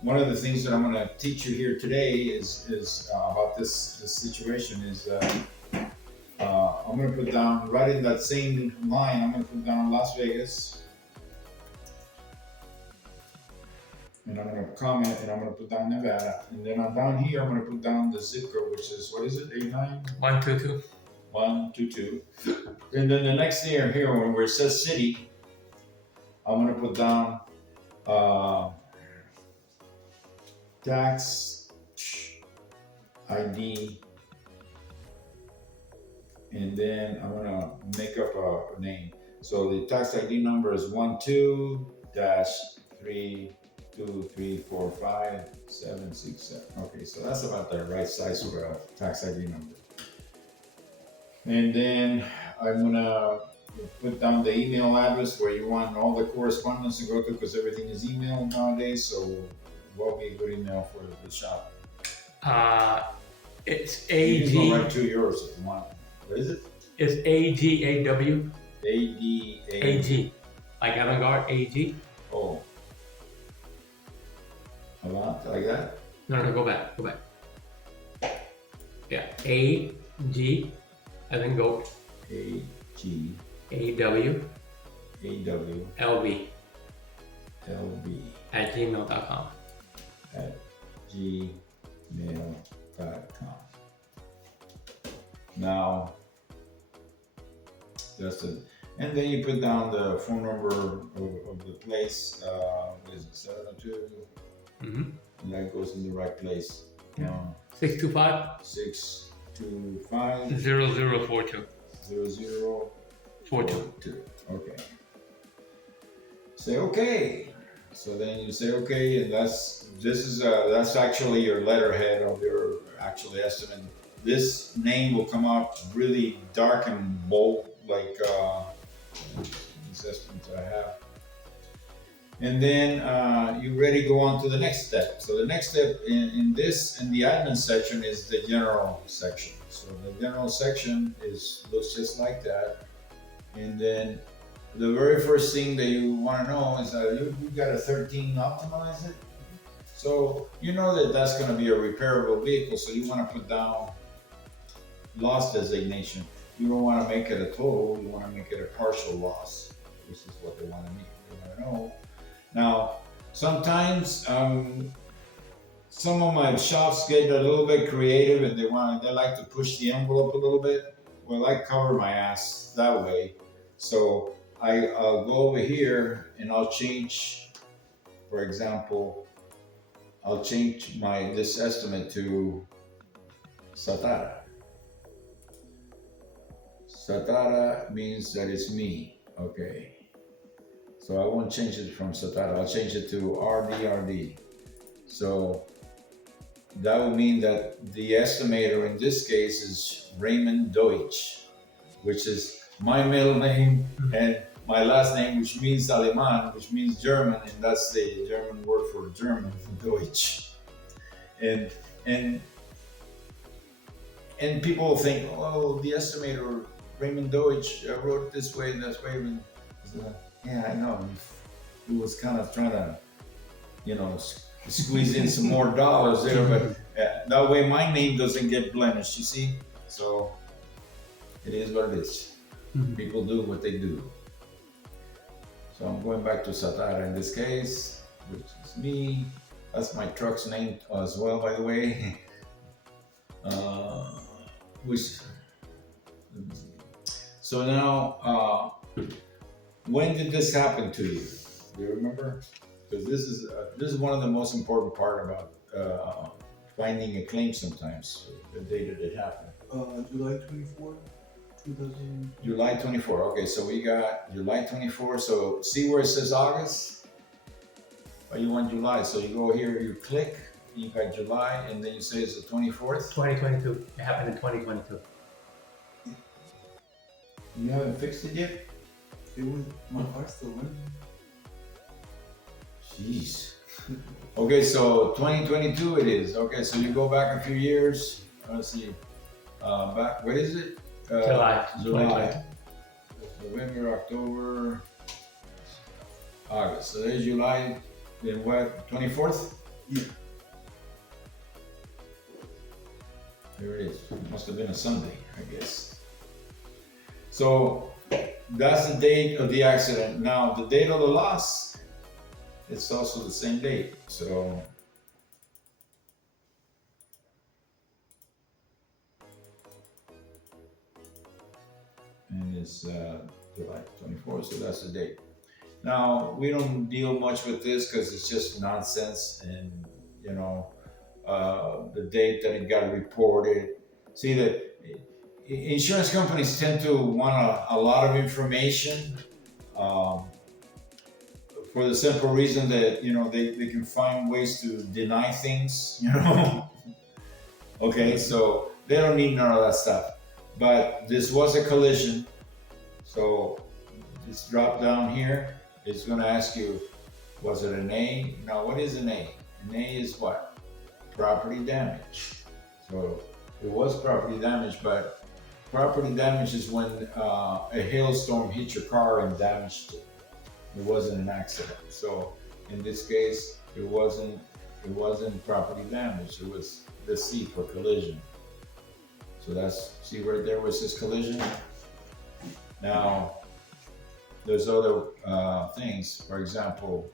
one of the things that I'm going to teach you here today is about this situation is I'm going to put down right in that same line. I'm going to put down Las Vegas, and I'm going to comment, and I'm going to put down Nevada, and then down here I'm going to put down the zip code, which is what is it? 122. 122. And then the next thing here, where it says city, I'm going to put down tax ID, and then I'm gonna make up a name. So the tax ID number is 12-32345-767. Okay, so that's about the right size for a tax ID number. And then I'm gonna put down the email address where you want all the correspondence to go to, because everything is email nowadays. So what would be a good email for the shop? It's You can go right AG. to yours if you want. What is it? It's AGAW. ADA. AG. Like avant-garde, AG. Oh. A lot like that? No, go back. Yeah, AG, as in goat. AG. AW. AW. LB LB at gmail.com. at gmail.com. Now, that's it. And then you put down the phone number of the place. Is it 702? Mm-hmm. And that goes in the right place. 625 625 0042. 0042. Okay. Say okay. So then you say okay, and that's actually your letterhead of your actual estimate. This name will come out really dark and bold, like these estimates I have. And then you ready to go on to the next step. So the next step in the admin section is the general section. So the general section looks just like that. And then the very first thing that you want to know is that you got a 13 optimize it. So you know that that's going to be a repairable vehicle. So you want to put down loss designation. You don't want to make it a total. You want to make it a partial loss, which is what they want to know. Now, sometimes some of my shops get a little bit creative and they like to push the envelope a little bit. Well, I cover my ass that way. So I'll go over here and I'll change, for example, I'll change this estimate to Satara. Satara means that it's me, okay. So I won't change it from Satara, I'll change it to RDRD. So that would mean that the estimator in this case is Raymond Deutsch, which is my middle name and my last name, which means Aleman, which means German, and that's the German word for German, Deutsch. And people think, oh, the estimator Raymond Deutsch wrote it this way and that's way. Yeah, I know. He was kind of trying to, squeeze in some more dollars there, but that way my name doesn't get blemished, you see? So it is what it is. Mm-hmm. People do what they do. So I'm going back to Satara in this case, which is me. That's my truck's name as well, by the way. So now, when did this happen to you? Do you remember? Because this is one of the most important part about finding a claim sometimes, the date that it happened. July 24, 2000. July 24. Okay, so we got July 24. So see where it says August? Or you want July? So you go here, you click, you got July, and then you say it's the 24th. 2022. It happened in 2022. You haven't fixed it yet? It was my car's still running. Jeez. Okay, so 2022 it is. Okay, so you go back a few years. Let's see. Back, what is it? July. July. November, October, August. So there's July. Then what? 24th? Yeah. There it is. It must have been a Sunday, I guess. So that's the date of the accident. Now, the date of the loss, it's also the same date. So and it's July 24th, so that's the date. Now, we don't deal much with this because it's just nonsense, and the date that it got reported. See that insurance companies tend to want a lot of information, um, for the simple reason that, they can find ways to deny things, Okay, so they don't need none of that stuff. But this was a collision, so this drop down here is going to ask you, was it an A? Now, what is an A? An A is what? Property damage. So it was property damage, but property damage is when a hailstorm hit your car and damaged it. It wasn't an accident. So in this case, it wasn't property damage. It was the C for collision. So that's, see right there where it says collision? Now, there's other things. For example,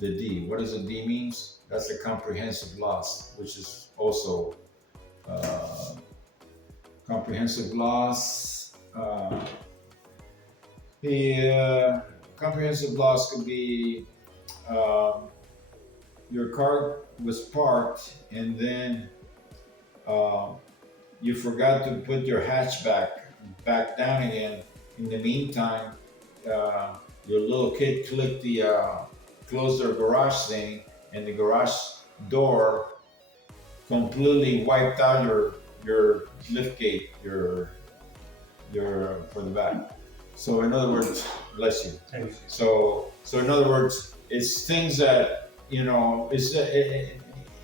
the D. What does a D means? That's a comprehensive loss, which is also comprehensive loss. The comprehensive loss could be your car was parked and then you forgot to put your hatchback back down again. In the meantime, your little kid clicked the closed their garage thing, and the garage door completely wiped out your lift gate, your for the back. So in other words, bless you. Thank you. So in other words, it's things that,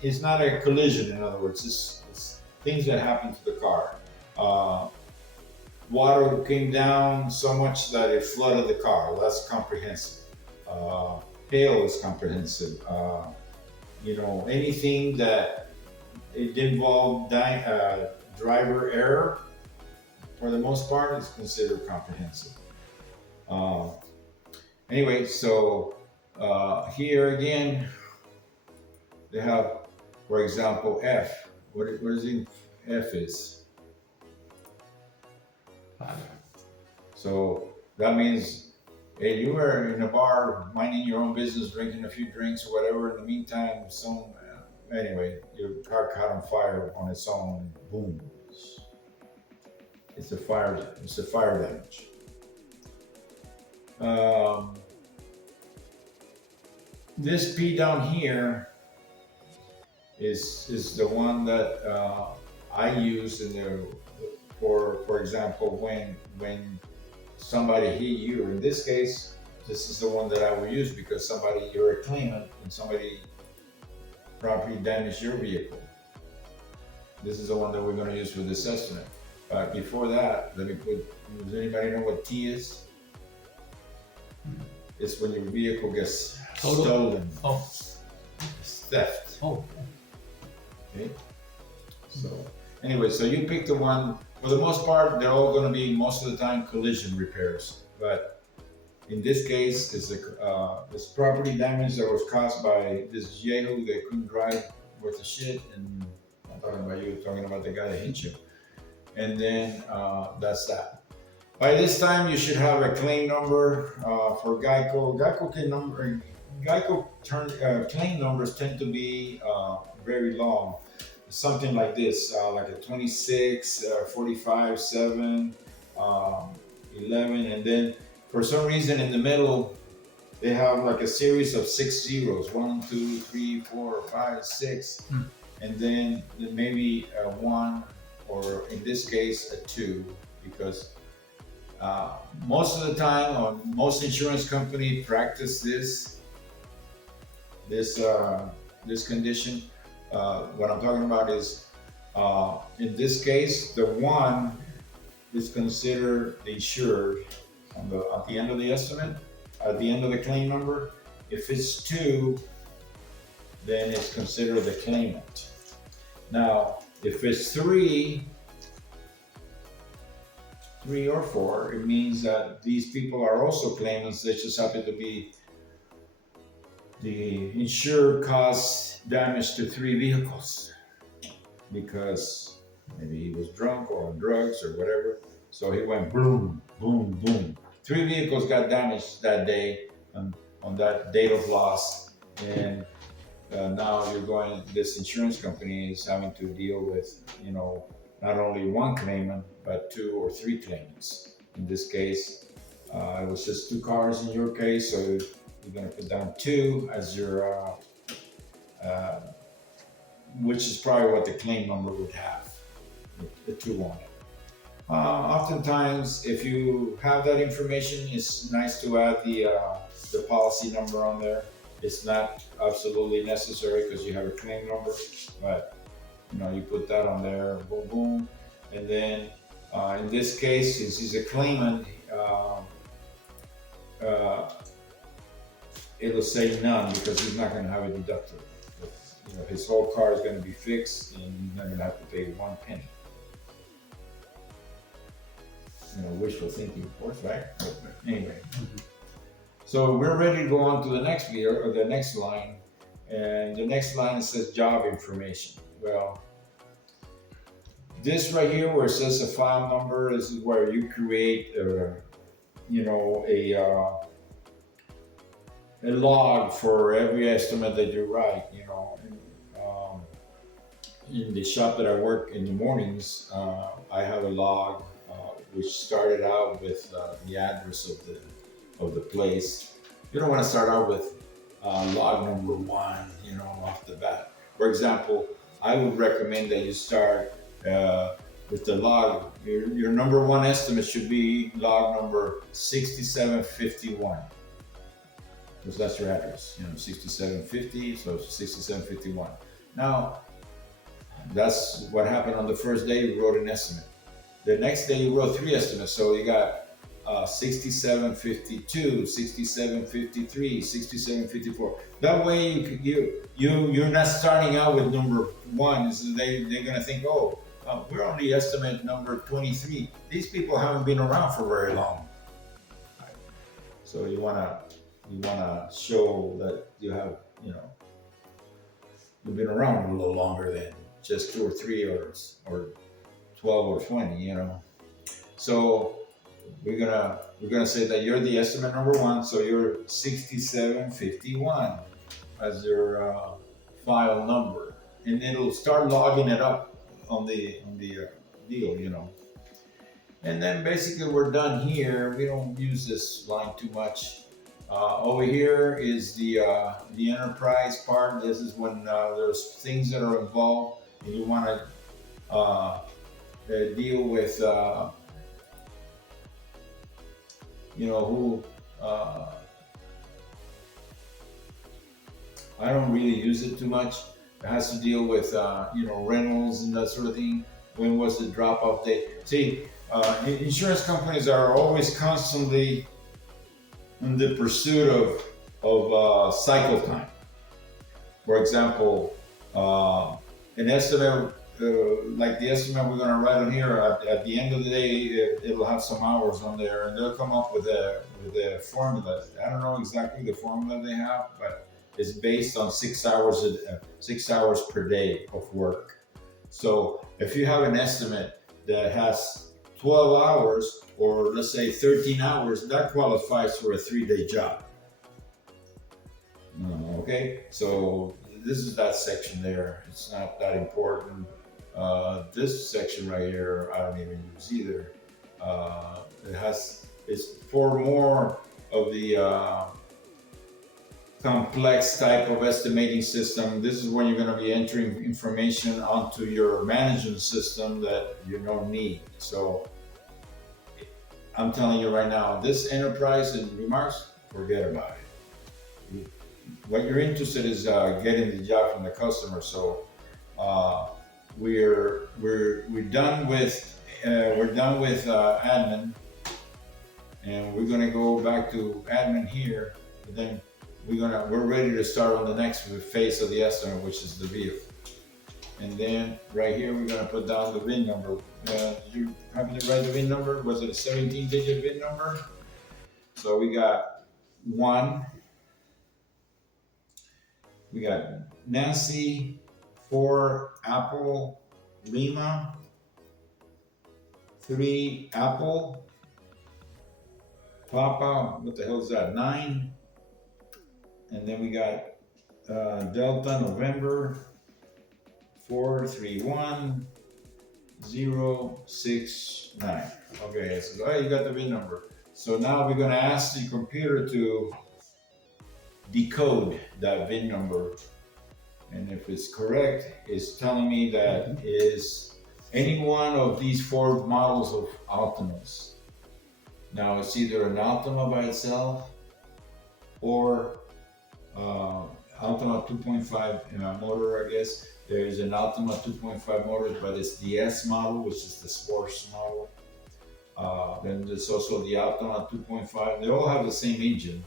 it's not a collision. In other words, it's things that happen to the car. Water came down so much that it flooded the car. Well, that's comprehensive. Hail is comprehensive. Anything that it involved driver error, for the most part, is considered comprehensive. Anyway, so here again, they have, for example, F. What is in F is? So that means, hey, you were in a bar minding your own business, drinking a few drinks or whatever. In the meantime, anyway, your car caught on fire on its own. Boom! It's a fire damage. This P down here is the one that I use for example, when somebody hit you. In this case, this is the one that I will use because you're a claimant and somebody property damaged your vehicle. This is the one that we're going to use for this estimate. But before that, does anybody know what T is? It's when your vehicle gets stolen. Oh. It's theft. Oh. Okay. So anyway, so you pick the one. For the most part, they're all going to be most of the time collision repairs. But in this case, it's property damage that was caused by this Yahoo that couldn't drive worth of shit. And I'm talking about you, talking about the guy that hit you. And then that's that. By this time, you should have a claim number for Geico. Claim numbers tend to be very long. Something like this, like a 26, 45, 7, 11, and then for some reason in the middle, they have like a series of 6 zeros, 1, 2, 3, 4, 5, 6, and then maybe a 1, or in this case, a 2, because most of the time, or most insurance companies practice this condition. What I'm talking about is, in this case, the 1 is considered the insured at the end of the estimate, at the end of the claim number. If it's 2, then it's considered the claimant. Now, if it's 3 or 4, it means that these people are also claimants. They just happen to be the insured caused damage to 3 vehicles because maybe he was drunk or on drugs or whatever. So he went boom, boom, boom. 3 vehicles got damaged that day on that date of loss. And now this insurance company is having to deal with, not only one claimant, but 2 or 3 claimants. In this case, it was just 2 cars in your case, so you're gonna put down 2 as your, uh, which is probably what the claim number would have, the 2 on it. Oftentimes, if you have that information, it's nice to add the policy number on there. It's not absolutely necessary because you have a claim number, but you put that on there, boom, boom. And then in this case, since he's a claimant, it'll say none because he's not going to have a deductible. His whole car is going to be fixed and he's not going to have to pay 1 penny. Wishful thinking, of course, right? But anyway. So we're ready to go on to the next video, or the next line. And the next line says job information. Well, this right here where it says a file number, this is where you create a log for every estimate that you write. In the shop that I work in the mornings, I have a log which started out with the address of the place. You don't want to start out with log number 1, off the bat. For example, I would recommend that you start with the log. Your number 1 estimate should be log number 6751. Because that's your address, 6750, so 6751. Now, that's what happened on the first day. You wrote an estimate. The next day you wrote 3 estimates, so you got 6752, 6753, 6754. That way you're not starting out with number 1. So they're gonna think, we're only estimate number 23. These people haven't been around for very long. So you wanna show that you have, you've been around a little longer than just 2 or 3 or 12 or 20, So we're gonna say that you're the estimate number 1, so you're 6751 as your file number, and it'll start logging it up on the deal, And then basically we're done here. We don't use this line too much. Over here is the enterprise part. This is when there's things that are involved and you want to deal with who I don't really use it too much. It has to deal with rentals and that sort of thing. When was the drop-off date? See, insurance companies are always constantly in the pursuit of cycle time. For example, an estimate like the estimate we're going to write on here, at the end of the day, it'll have some hours on there, and they'll come up with a formula. I don't know exactly the formula they have, but it's based on 6 hours per day of work. So if you have an estimate that has 12 hours, or let's say 13 hours, that qualifies for a 3-day job. Okay, so this is that section there. It's not that important. This section right here, I don't even use either. It's for more of the complex type of estimating system. This is when you're going to be entering information onto your management system that you don't need. So I'm telling you right now, this enterprise and remarks, forget about it. What you're interested is getting the job from the customer. So we're done with admin, and we're gonna go back to admin here. But then we're ready to start on the next phase of the estimate, which is the vehicle. And then right here we're gonna put down the VIN number. Did you happen to write the VIN number? Was it a 17-digit VIN number? So we got 1. We got Nancy, 4 Apple, Lima, 3 Apple, Papa, what the hell is that, 9, and then we got Delta, November, 431, 069. Okay, so you got the VIN number. So now we're gonna ask the computer to decode that VIN number, and if it's correct, it's telling me that is any one of these four models of Altimas. Now it's either an Altima by itself or Altima 2.5 motor, I guess. There's an Altima 2.5 motor, but it's the S model, which is the sports model. Then there's also the Altima 2.5. They all have the same engine.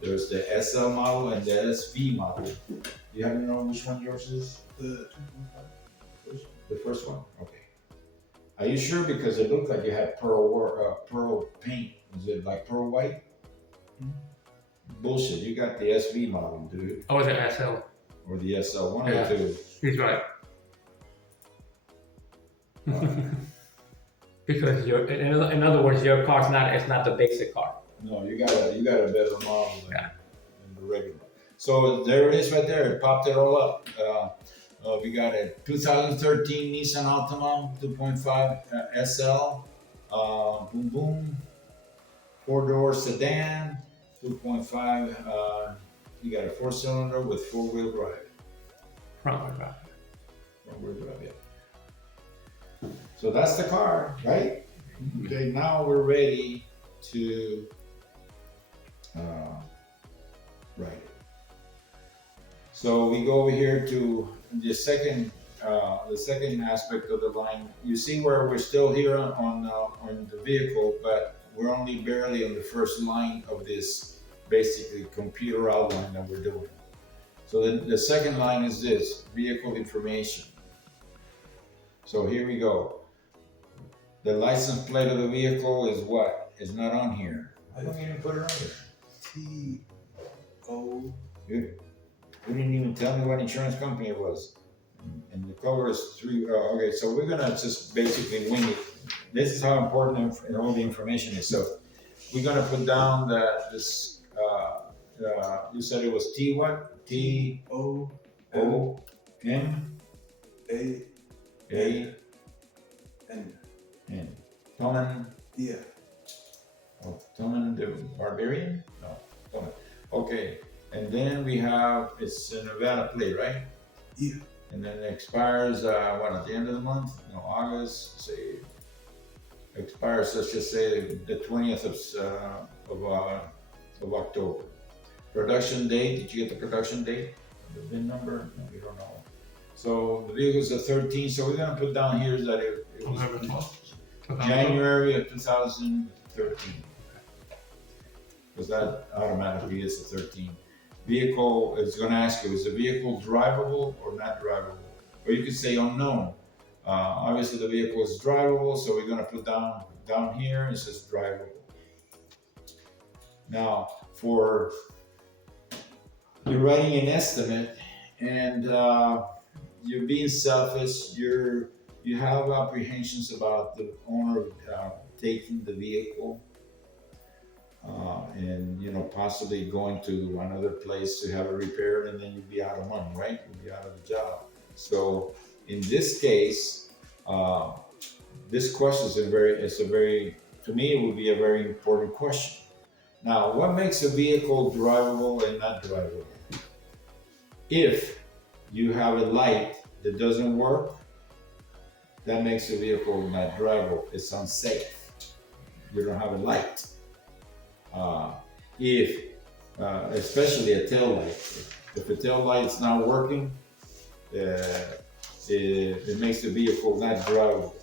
There's the SL model and the SV model. Do you happen to know which one yours is? The 2.5. The first one? Okay. Are you sure? Because it looked like you had pearl paint. Is it like pearl white? Bullshit. You got the SV model, dude. Oh, is it SL? Or the SL, one Yeah. or two. He's right. Because in other words, your car's it's not the basic car. No, you got a better model than, Yeah. than the regular. So there it is right there. It popped it all up. We got a 2013 Nissan Altima 2.5 SL. Boom boom. 4-door sedan. 2.5. You got a 4-cylinder with 4-wheel drive. Front wheel drive. Front-wheel drive, yeah. So that's the car, right? Okay, now we're ready to write it. So we go over here to the second aspect of the line. You see where we're still here on the vehicle, but we're only barely on the first line of this basically computer outline that we're doing. So the second line is this, vehicle information. So here we go. The license plate of the vehicle is what? Is not on here. I don't even put it on here. T-O. You didn't even tell me what insurance company it was. And the color is 3. Okay, so we're gonna just basically wing it. This is how important all the information is. So we're gonna put down that this. You said it was T what? O. O M A. A N. N. Toman. Yeah. Oh, Toman the Barbarian? No. Toman. Okay. And then we have, it's a Nevada plate, right? Yeah. And then it expires, at the end of the month? No, August, say, expires, let's just say the 20th of October. Production date, did you get the production date? The VIN number? No, we don't know. So the vehicle's a 13, so we're gonna put down here that it was November 12th. January of 2013. Because that automatically is a 13. Vehicle is going to ask you, is the vehicle drivable or not drivable? Or you could say unknown. Obviously the vehicle is drivable, so we're going to put down here, it says drivable. Now, for you're writing an estimate and you're being selfish, you have apprehensions about the owner taking the vehicle and possibly going to another place to have it repaired, and then you'd be out of money, right? You'd be out of the job. So in this case, this question is to me it would be a very important question. Now, what makes a vehicle drivable and not drivable? If you have a light that doesn't work, that makes the vehicle not drivable. It's unsafe. You don't have a light. Especially a tail light. If the tail light is not working, it makes the vehicle not drivable.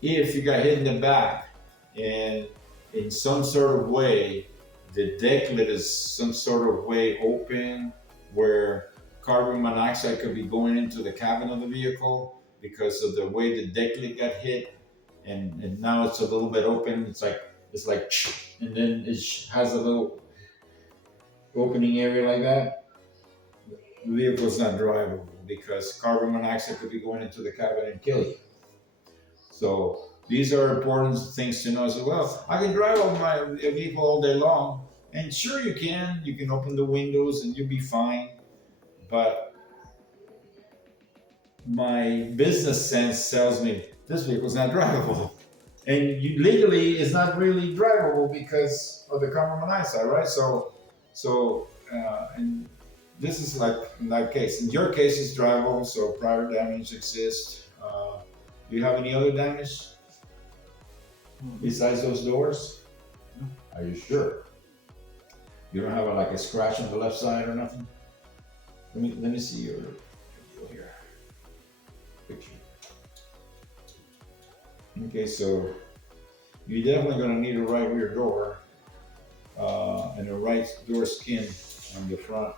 If you got hit in the back and in some sort of way, the deck lid is some sort of way open where carbon monoxide could be going into the cabin of the vehicle because of the way the deck lid got hit, and now it's a little bit open. It's like, and then it has a little opening area like that. The vehicle's not drivable because carbon monoxide could be going into the cabin and kill you. So these are important things to know as well. I can drive my vehicle all day long, and sure you can. You can open the windows and you'll be fine. But my business sense tells me this vehicle's not drivable. And legally, it's not really drivable because of the carbon monoxide, right? And this is like in that case. In your case, it's drivable, so prior damage exists. Do you have any other damage besides those doors? Are you sure? You don't have like a scratch on the left side or nothing? Let me see your deal here. Picture. Okay, so you're definitely going to need a right rear door and a right door skin on the front.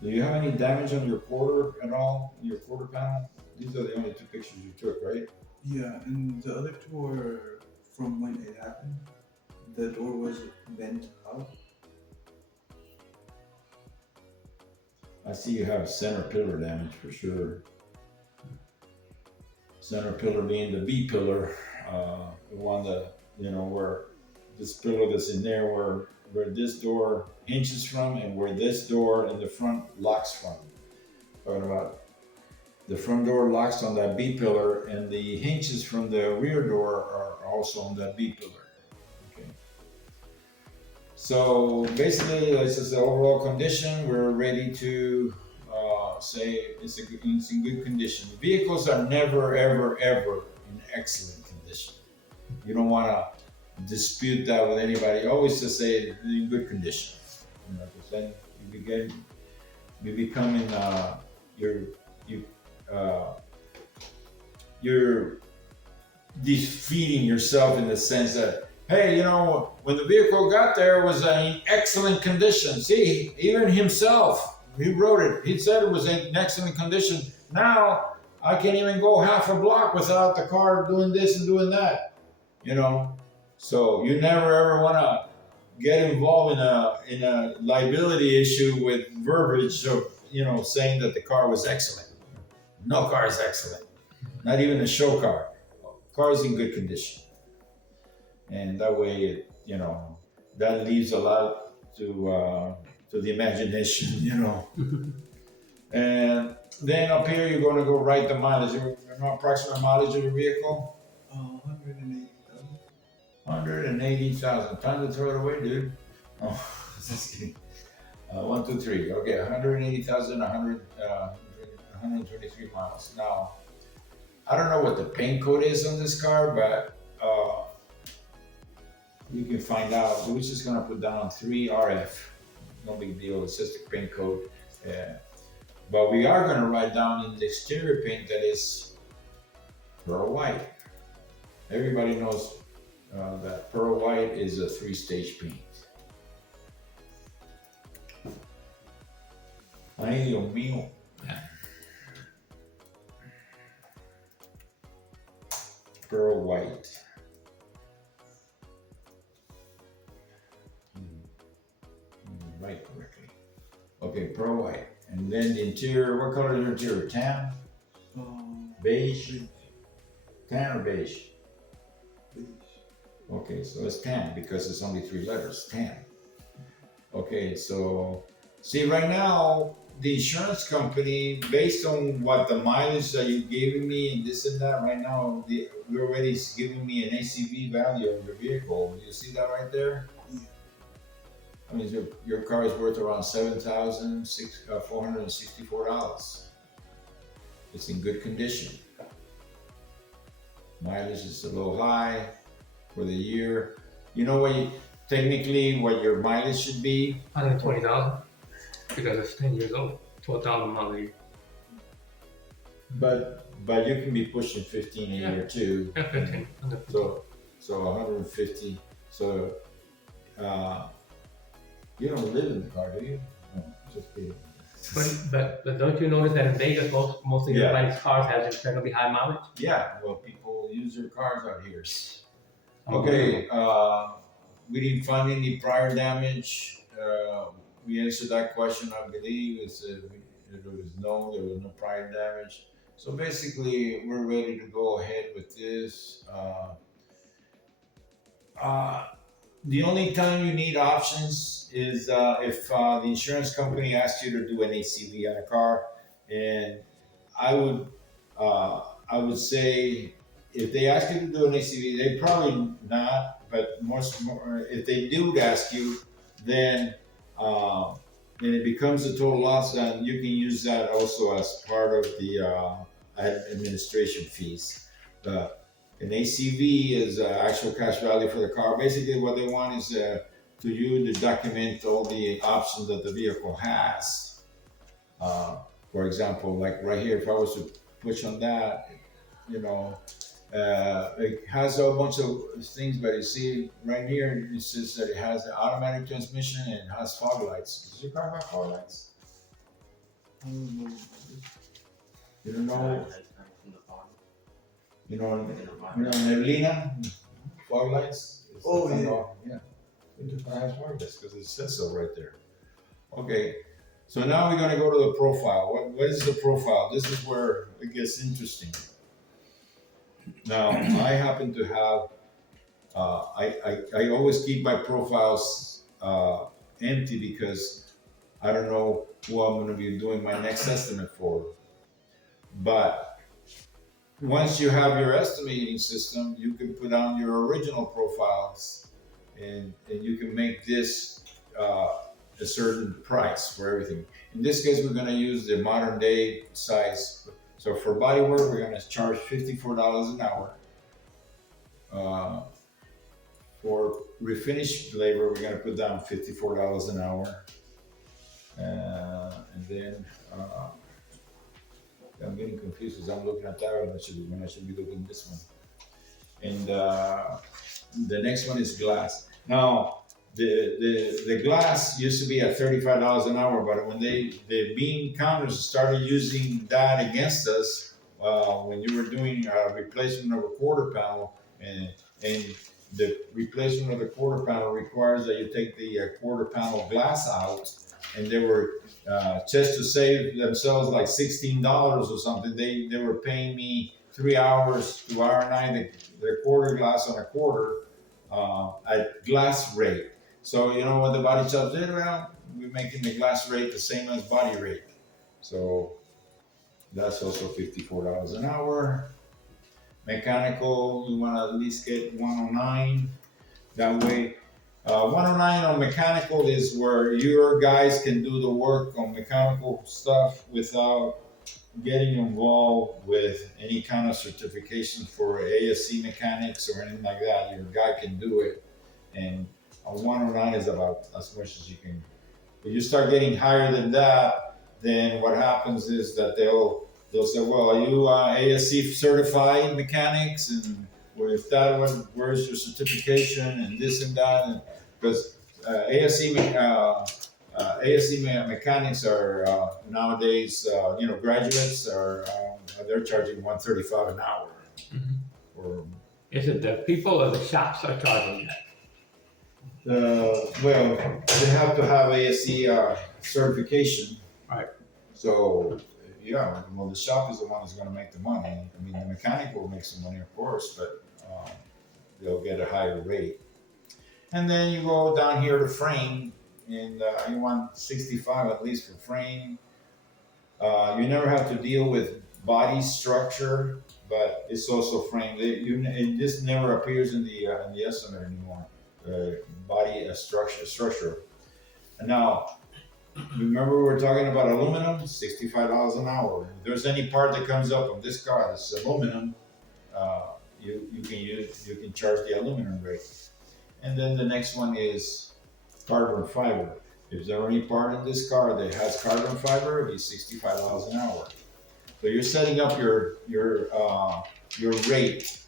Do you have any damage on your quarter at all? Your quarter panel? These are the only two pictures you took, right? Yeah, and the other two were from when it happened. The door was bent out. I see you have center pillar damage for sure. Center pillar being the B pillar, the one that, where this pillar that's in there, where this door hinges from and where this door in the front locks from. Talking about the front door locks on that B pillar and the hinges from the rear door are also on that B pillar. Okay. So basically, this is the overall condition. We're ready to say it's in good condition. Vehicles are never, ever, ever in excellent condition. You don't want to dispute that with anybody. Always just say it's in good condition. Because then you becoming you're defeating yourself in the sense that, hey, when the vehicle got there, it was in excellent condition. See, even himself, he wrote it. He said it was in excellent condition. Now I can't even go half a block without the car doing this and doing that. So you never ever want to get involved in a liability issue with verbiage of saying that the car was excellent. No car is excellent. Not even a show car. Car is in good condition. And that way, that leaves a lot to the imagination, And then up here, you're going to go write the mileage. You know approximate mileage of your vehicle? 180,000. 180,000. Time to throw it away, dude. Oh, just kidding. 1, 2, 3. Okay, 180,000, 123 miles. Now, I don't know what the paint code is on this car, but you can find out. We're just gonna put down 3RF. No big deal. It's just a paint code. But we are gonna write down in the exterior paint that is pearl white. Everybody knows that pearl white is a 3-stage paint. Ay, Dios mío. Pearl white. Right correctly. Okay, pearl white. And then the interior, what color is your interior? Tan? Beige? Tan or beige? Beige. Okay, so it's tan because it's only 3 letters, tan. Okay, so see right now, the insurance company, based on what the mileage that you're giving me and this and that, right now, you're already giving me an ACV value of your vehicle. You see that right there? Yeah. I mean, your car is worth around $7,464. It's in good condition. Mileage is a little high for the year. You know technically what your mileage should be? 120,000 because it's 10 years old. 12,000 miles a year. But you can be pushing 15 a year too. Yeah, 15. So 150. So you don't live in the car, do you? No, just kidding. But don't you notice that in Vegas, most of everybody's cars have incredibly high mileage? Yeah, well, people use their cars out here. Okay, we didn't find any prior damage. We answered that question, I believe. There was no prior damage. So basically, we're ready to go ahead with this. The only time you need options is if the insurance company asks you to do an ACV on a car, and I would I would say if they ask you to do an ACV, they probably not, but more if they do ask you, then then it becomes a total loss, and you can use that also as part of the administration fees. The an ACV is actual cash value for the car. Basically, what they want is to you to document all the options that the vehicle has. Uh, for example, like right here, if I was to push on that, you know, it has a bunch of things, but you see right here, it says that it has an automatic transmission and it has fog lights. Does your car have fog lights? You don't know? You know, Neblina, fog lights? Oh, yeah. It has fog lights because it says so right there. Okay, so now we're gonna go to the profile. What is the profile? This is where it gets interesting. Now, I happen to have, I always keep my profiles empty because I don't know who I'm gonna be doing my next estimate for. But once you have your estimating system, you can put on your original profiles and you can make this a certain price for everything. In this case, we're gonna use the modern day size. So for body work, we're gonna charge $54 an hour. For refinished labor, we're gonna put down $54 an hour. And then I'm getting confused because I'm looking at that one when I should be looking at this one. And the next one is glass. Now, the glass used to be at $35 an hour, but when the beam counters started using that against us, when you were doing a replacement of a quarter panel, and the replacement of the quarter panel requires that you take the quarter panel glass out, and they were just to save themselves like $16 or something. They were paying me 3 hours to hour and nine the quarter glass on a quarter at glass rate. So you know what the body shop did? Well, we're making the glass rate the same as body rate. So that's also $54 an hour. Mechanical, you want to at least get 109. That way, 109 on mechanical is where your guys can do the work on mechanical stuff without getting involved with any kind of certification for ASC mechanics or anything like that. Your guy can do it, and a 109 is about as much as you can. If you start getting higher than that, then what happens is that they'll say, well, are you ASC certified mechanics? And with that one, where's your certification and this and that? Because ASC mechanics are nowadays, graduates are they're charging $135 an hour. Mm-hmm. Or Is it the people or the shops are charging that? well, they have to have ASC certification. Right. So yeah, well, the shop is the one that's going to make the money. I mean, the mechanic will make some money, of course, but they'll get a higher rate. And then you go down here to frame, and you want 65 at least for frame. You never have to deal with body structure, but it's also frame. This never appears in the estimate anymore. Body structure. And now, remember we were talking about aluminum? $65 an hour. If there's any part that comes up on this car that's aluminum, you can charge the aluminum rate. And then the next one is carbon fiber. If there's any part in this car that has carbon fiber, it'll be $65 an hour. So you're setting up your rate.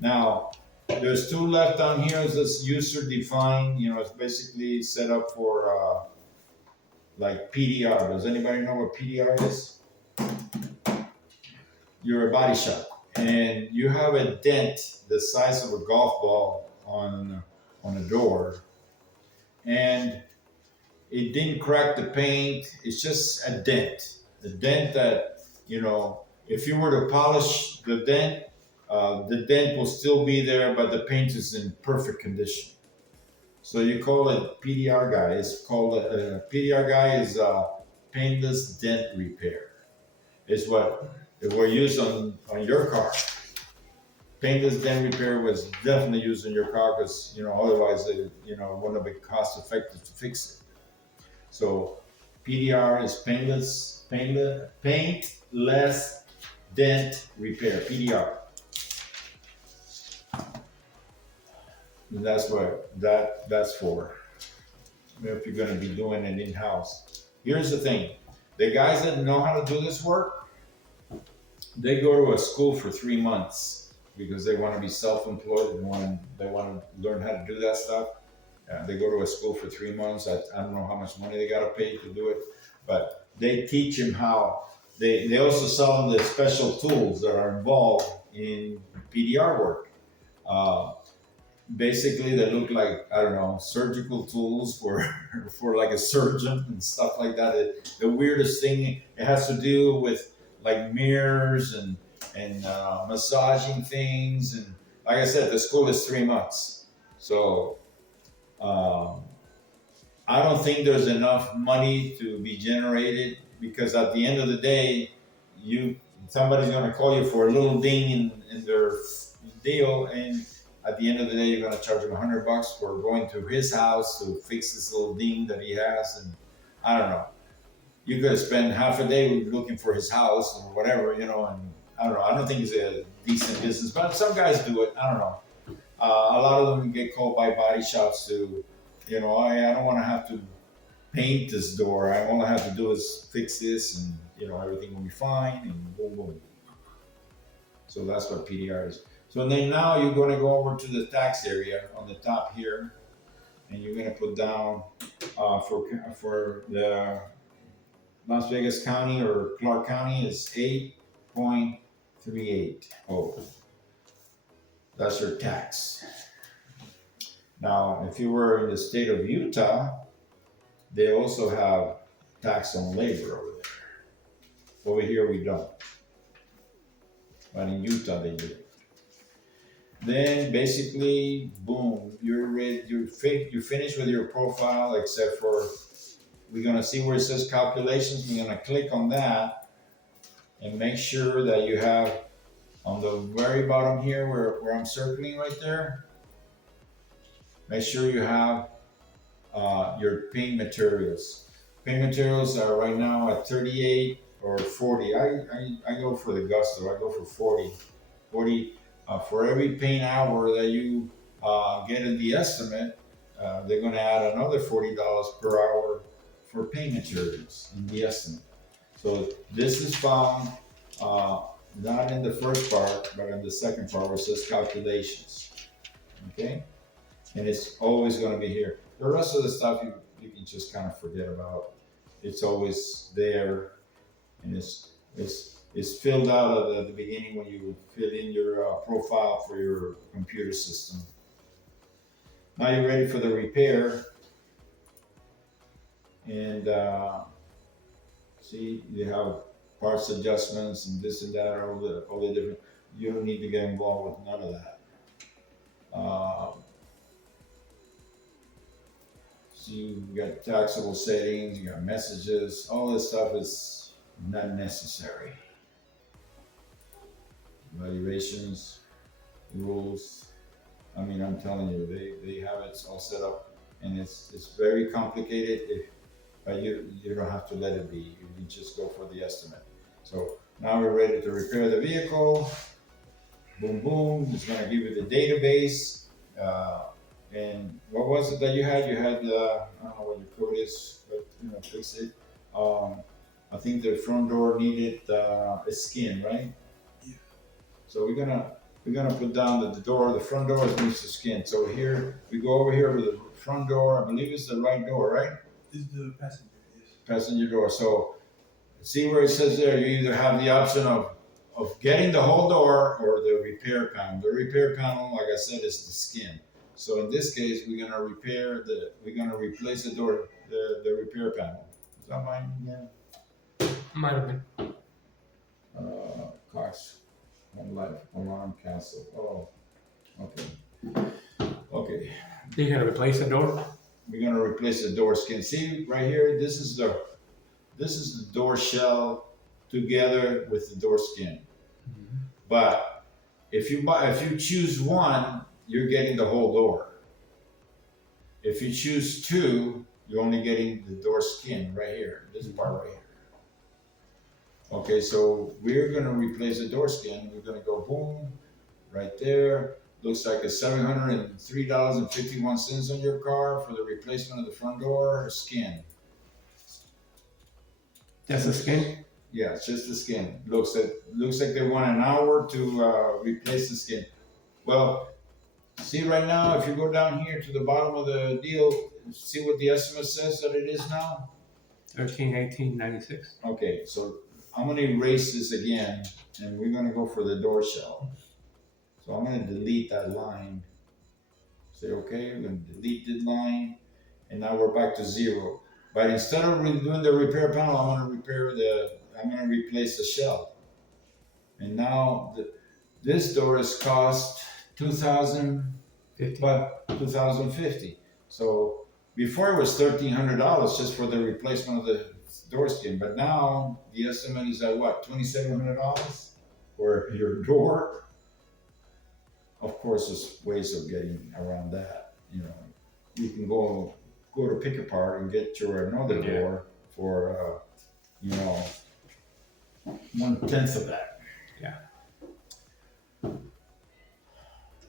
Now, there's two left down here. It's this user defined. It's basically set up for like PDR. Does anybody know what PDR is? You're a body shop, and you have a dent the size of a golf ball on a door, and it didn't crack the paint. It's just a dent. The dent that, if you were to polish the dent will still be there, but the paint is in perfect condition. So you call it PDR guy. It's called PDR guy is paintless dent repair. Is what it were used on your car. Paintless dent repair was definitely used in your car because otherwise it wouldn't be cost effective to fix it. So PDR is paintless dent repair. PDR. And that's what that's for. If you're going to be doing it in house. Here's the thing: the guys that know how to do this work, they go to a school for 3 months because they want to be self-employed and they want to learn how to do that stuff. They go to a school for 3 months. I don't know how much money they got to pay to do it, but they teach them how. They also sell them the special tools that are involved in PDR work. Basically, they look like, I don't know, surgical tools for for like a surgeon and stuff like that. The weirdest thing, it has to do with like mirrors and massaging things, and like I said, the school is 3 months. So I don't think there's enough money to be generated because at the end of the day, somebody's going to call you for a little ding in their deal, and at the end of the day, you're going to charge him $100 for going to his house to fix this little ding that he has, and I don't know. You could spend half a day looking for his house or whatever, and I don't know. I don't think it's a decent business, but some guys do it. I don't know. A lot of them get called by body shops to, I don't want to have to paint this door. All I have to do is fix this, and everything will be fine, and boom, boom. So that's what PDR is. So then now you're going to go over to the tax area on the top here, and you're going to put down for the Las Vegas County or Clark County is 8.38. Oh, that's your tax. Now, if you were in the state of Utah, they also have tax on labor over there. Over here we don't, but in Utah they do. Then basically, boom, you're ready. You finish with your profile, except for we're gonna see where it says calculations. We're gonna click on that and make sure that you have on the very bottom here where I'm circling right there. Make sure you have your paint materials. Paint materials are right now at 38 or 40. I go for the gusto. I go for 40. 40 for every paint hour that you get in the estimate, they're going to add another $40 per hour for paint materials in the estimate. So this is found not in the first part, but in the second part where it says calculations. Okay? And it's always going to be here. The rest of the stuff you can just kind of forget about. It's always there, and it's filled out at the beginning when you fill in your profile for your computer system. Now you're ready for the repair, and see you have parts adjustments and this and that, all the different. You don't need to get involved with none of that. So you got taxable settings, you got messages, all this stuff is not necessary. Valuations, rules. I mean, I'm telling you, they have it all set up, and it's very complicated. But you don't have to let it be. You just go for the estimate. So now we're ready to repair the vehicle. Boom, boom. It's going to give you the database. And what was it that you had? You had I don't know what your code is, but fix it. I think the front door needed a skin, right? Yeah. So we're gonna put down the front door needs a skin. So here we go over here to the front door. I believe it's the right door, right? Is the passenger? Yes. Passenger door. So see where it says there. You either have the option of getting the whole door or the repair panel. The repair panel, like I said, is the skin. So in this case, we're gonna replace the door, the repair panel. Is that mine again? Might have been. Gosh, home life, alarm cancel. Oh, okay. Okay, So you're gonna replace the door? We're gonna replace the door skin. See right here, this is the door shell together with the door skin. But if you choose one, you're getting the whole door. If you choose two, you're only getting the door skin right here, this part right here. Okay, so we're gonna replace the door skin. We're gonna go boom, right there. Looks like it's $703.51 on your car for the replacement of the front door skin. That's the skin? Yeah, it's just the skin. Looks like they want an hour to replace the skin. Well, see right now, if you go down here to the bottom of the deal, see what the estimate says that it is now? 13/18/96. Okay, so I'm gonna erase this again, and we're gonna go for the door shell. So I'm gonna delete that line. Say, okay, we're gonna delete the line, and now we're back to 0. But instead of doing the repair panel, I'm gonna replace the shell. And now this door is cost $2,050. So before it was $1,300 just for the replacement of the door skin, but now the estimate is at what, $2,700 for your door? Of course, there's ways of getting around that. You know, you can go to Pick Apart and get your another door for 1/10 of that. Yeah.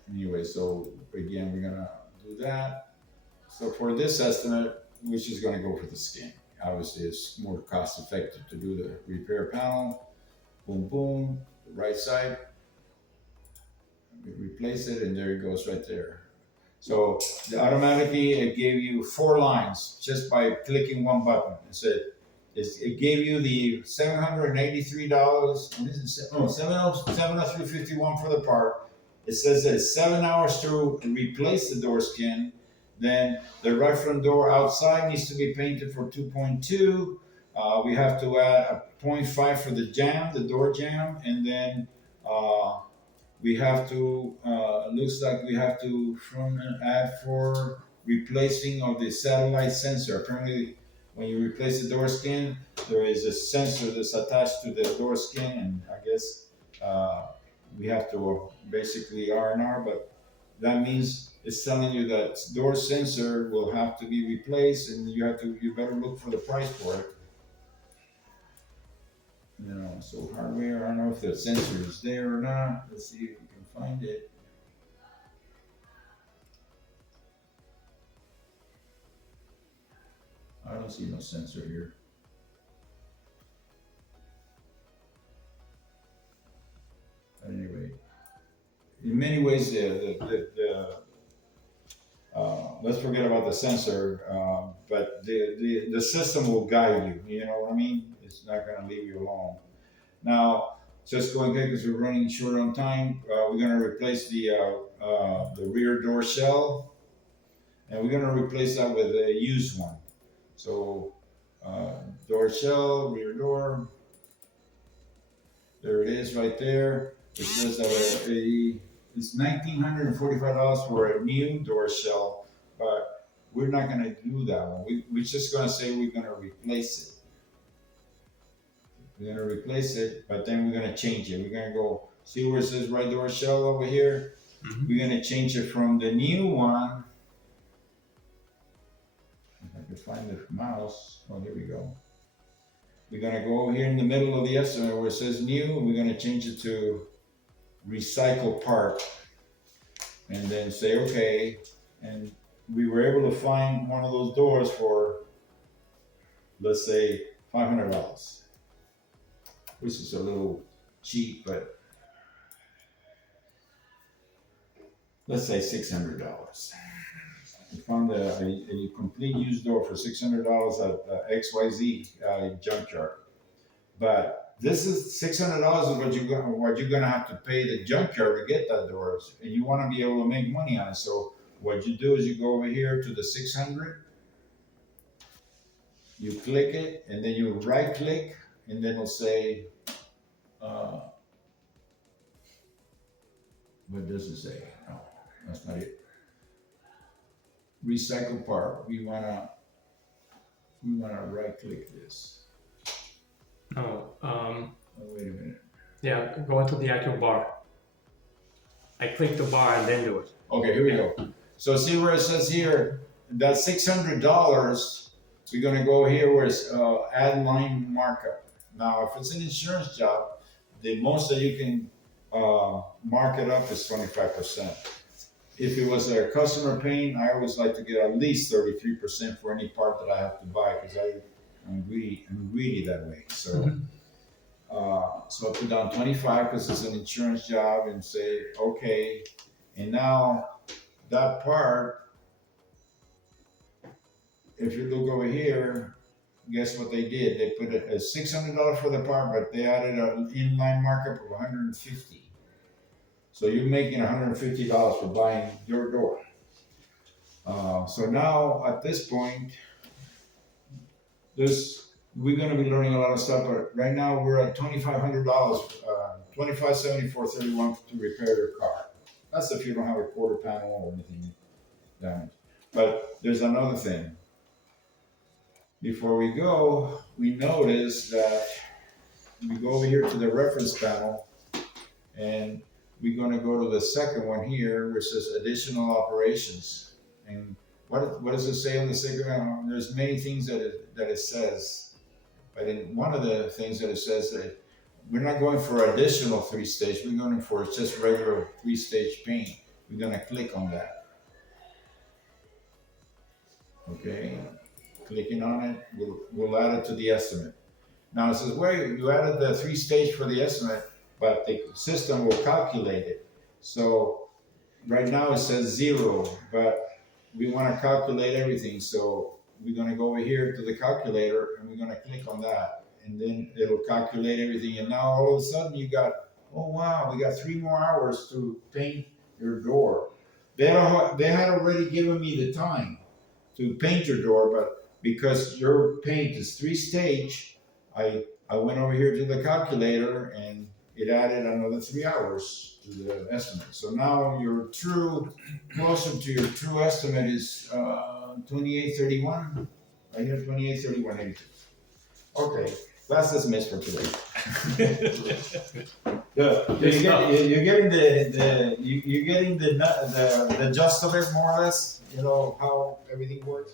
Anyway, so again, we're gonna do that. So for this estimate, we're just gonna go for the skin. Obviously, it's more cost effective to do the repair panel. Boom, boom, the right side. We replace it, and there it goes right there. So automatically, it gave you 4 lines just by clicking one button. It gave you the $783. What is it? Oh, $703.51 for the part. It says that it's 7 hours to replace the door skin. Then the right front door outside needs to be painted for 2.2. We have to add a 0.5 for the jamb, the door jamb, and then we have to. Looks like we have to add for replacing of the satellite sensor. Apparently, when you replace the door skin, there is a sensor that's attached to the door skin, and I guess we have to basically R&R, but that means it's telling you that door sensor will have to be replaced, and you better look for the price for it. You know, so hardware, I don't know if the sensor is there or not. Let's see if we can find it. I don't see no sensor here. But anyway, in many ways, let's forget about the sensor, but the system will guide you. You know what I mean? It's not going to leave you alone. Now, just going quick because we're running short on time. We're going to replace the rear door shell, and we're going to replace that with a used one. So, door shell, rear door. There it is, right there. It says that it's $1,945 for a new door shell, but we're not going to do that one. We're just going to say we're going to replace it. We're going to replace it, but then we're going to change it. We're going to go, see where it says right door shell over here? Mm-hmm. We're going to change it from the new one. If I can find the mouse. Oh, here we go. We're going to go here in the middle of the estimate where it says new, and we're going to change it to recycle part. And then say, okay. And we were able to find one of those doors for, let's say, $500. Which is a little cheap, but let's say $600. We found a complete used door for $600 at XYZ junkyard. But this is $600 is what you're gonna have to pay the junkyard to get that door, and you want to be able to make money on it. So what you do is you go over here to the 600, you click it, and then you right click, and then it'll say, what does it say? No, that's not it. recycle part, we wanna right click this. No, Oh, wait a minute. yeah, go into the actual bar. I click the bar and then do it. Okay, here we go. So see where it says here, that $600, we're gonna go here where it's add line markup. Now, if it's an insurance job, the most that you can mark it up is 25%. If it was a customer paying, I always like to get at least 33% for any part that I have to buy because I'm greedy that way. So, so I put down 25 because it's an insurance job and say okay. And now that part, if you look over here, guess what they did? They put a $600 for the part, but they added an inline markup of 150. So you're making $150 for buying your door. So now at this point, we're going to be learning a lot of stuff. But right now we're at $2,500, $2,574.31 to repair your car. That's if you don't have a quarter panel or anything damaged. But there's another thing. Before we go, we notice that we go over here to the reference panel, and we're going to go to the second one here, which says additional operations. And what does it say on the second? There's many things that it says, but in one of the things that it says that we're not going for additional 3-stage. We're going for just regular 3-stage paint. We're going to click on that. Okay, clicking on it, we'll add it to the estimate. Now it says, well, you added the 3-stage for the estimate, but the system will calculate it. So right now it says 0, but we want to calculate everything. So we're going to go over here to the calculator and we're going to click on that, and then it'll calculate everything. And now all of a sudden you got, oh wow, we got 3 more hours to paint your door. They had already given me the time to paint your door, but because your paint is 3-stage, I went over here to the calculator and it added another 3 hours to the estimate. So now your closer to your true estimate is 2831. Right here, 2831.82. Okay, class dismissed for today. You're getting the gist of it more or less. You know how everything works.